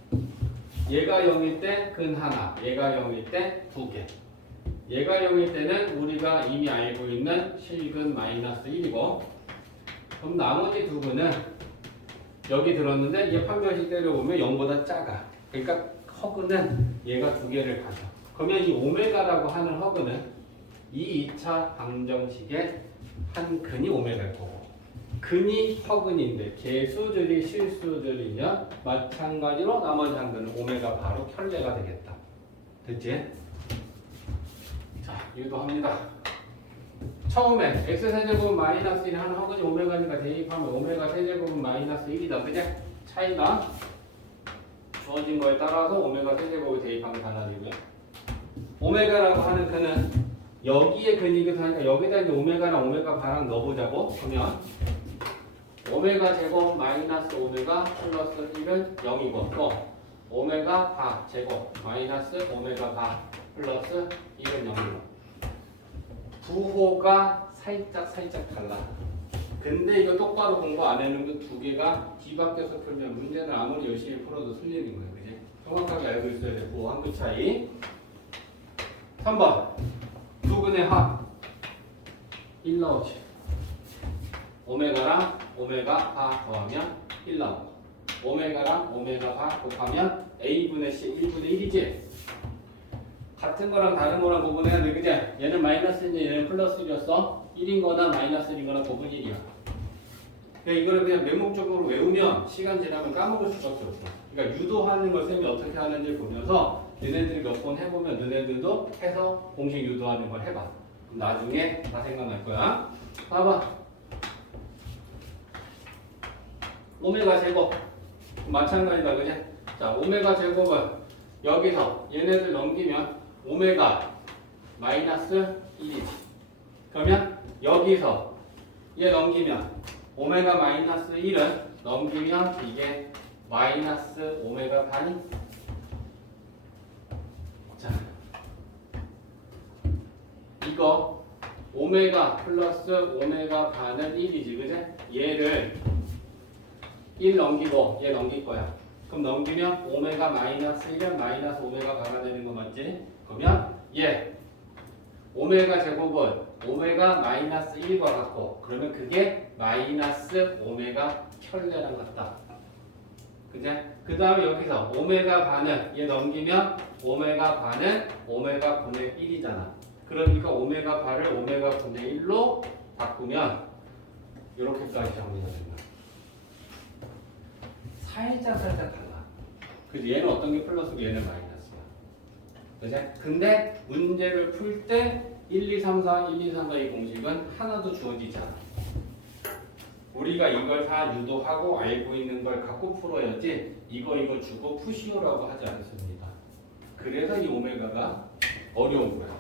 1. 얘가 0일 때 근 하나, 얘가 0일 때 2개. 얘가 0일 때는 우리가 이미 알고 있는 실근 마이너스 1이고, 그럼 나머지 2근은 여기 들었는데 얘 판별식 때려보면 0보다 작아. 그러니까 허근은 얘가 2개를 가져. 그러면 이 오메가라고 하는 허근은 이 2차 방정식의 한 근이 오메가일 거고, 근이 허근인데 개수들이 실수들이면 마찬가지로 나머지 한 근은 오메가 바로 켤레가 되겠다. 됐지? 자, 유도합니다. 처음에 x세제곱은 마이너스 1 하는 허근이 오메가니까 대입하면 오메가 세제곱은 마이너스 1이다. 그죠? 차이가 주어진 거에 따라서 오메가 세제곱을 대입하면 달라지고요. 오메가라고 하는 근은 여기에 근이기도 하니까 여기다 이제 오메가랑 오메가 바랑 넣어보자고. 그러면 오메가 제곱 마이너스 오메가 플러스 1은 0이고, 또 오메가 바 제곱 마이너스 오메가 바 플러스 1은 0이고. 부호가 살짝 달라. 근데 이거 똑바로 공부 안 해놓은 두 개가 뒤바뀌어서 풀면 문제는 아무리 열심히 풀어도 틀리는 거예요. 그지? 정확하게 알고 있어야 돼. 부호 한 끗 차이. 3번 두 근의 합 1 나오지. 오메가랑 오메가 바 더하면 1 나오고, 오메가랑 오메가 바 곱하면 a분의 c 1분의 1이지. 같은 거랑 다른 거랑 구분해야 돼. 그지? 얘는 마이너스인데 얘는 플러스 1이었어. 1인 거나 마이너스 1인 거나 곱은 1이야. 그러니까 이거를 그냥 맹목적으로 외우면 시간 지나면 까먹을 수밖에 없어. 그러니까 유도하는 걸 쌤이 어떻게 하는지 보면서 너네들이 몇 번 해보면 너네들도 해서 공식 유도하는 걸 해봐. 그럼 나중에 다 생각날 거야. 봐봐. 오메가 제곱 마찬가지다. 그지? 자, 오메가 제곱은 여기서 얘네들 넘기면 오메가 마이너스 1이지. 그러면 여기서 얘 넘기면 오메가 마이너스 1은 넘기면 이게 마이너스 오메가 반이. 자, 이거 오메가 플러스 오메가 반은 1이지. 그제? 얘를 1 넘기고 얘 넘길 거야. 그럼 넘기면 오메가 마이너스 1은 마이너스 오메가 반가 되는 거 맞지? 그러면 얘 오메가 제곱은 오메가 마이너스 1과 같고, 그러면 그게 마이너스 오메가 켤레랑 같다. 그제? 그 다음에 여기서 오메가 반은 얘 넘기면 오메가 반은 오메가 분의 1이잖아. 그러니까 오메가 반을 오메가 분의 1로 바꾸면 이렇게까지 정리가 된다. 살짝 달라. 그래서 얘는 어떤 게 플러스고 얘는 마이너스야. 그죠? 근데 문제를 풀 때 1, 2, 3, 4, 1, 2, 3, 4 이 공식은 하나도 주어지지 않아. 우리가 이걸 다 유도하고 알고 있는 걸 갖고 풀어야지 이거 주고 푸시오라고 하지 않습니다. 그래서 이 오메가가 어려운 거야.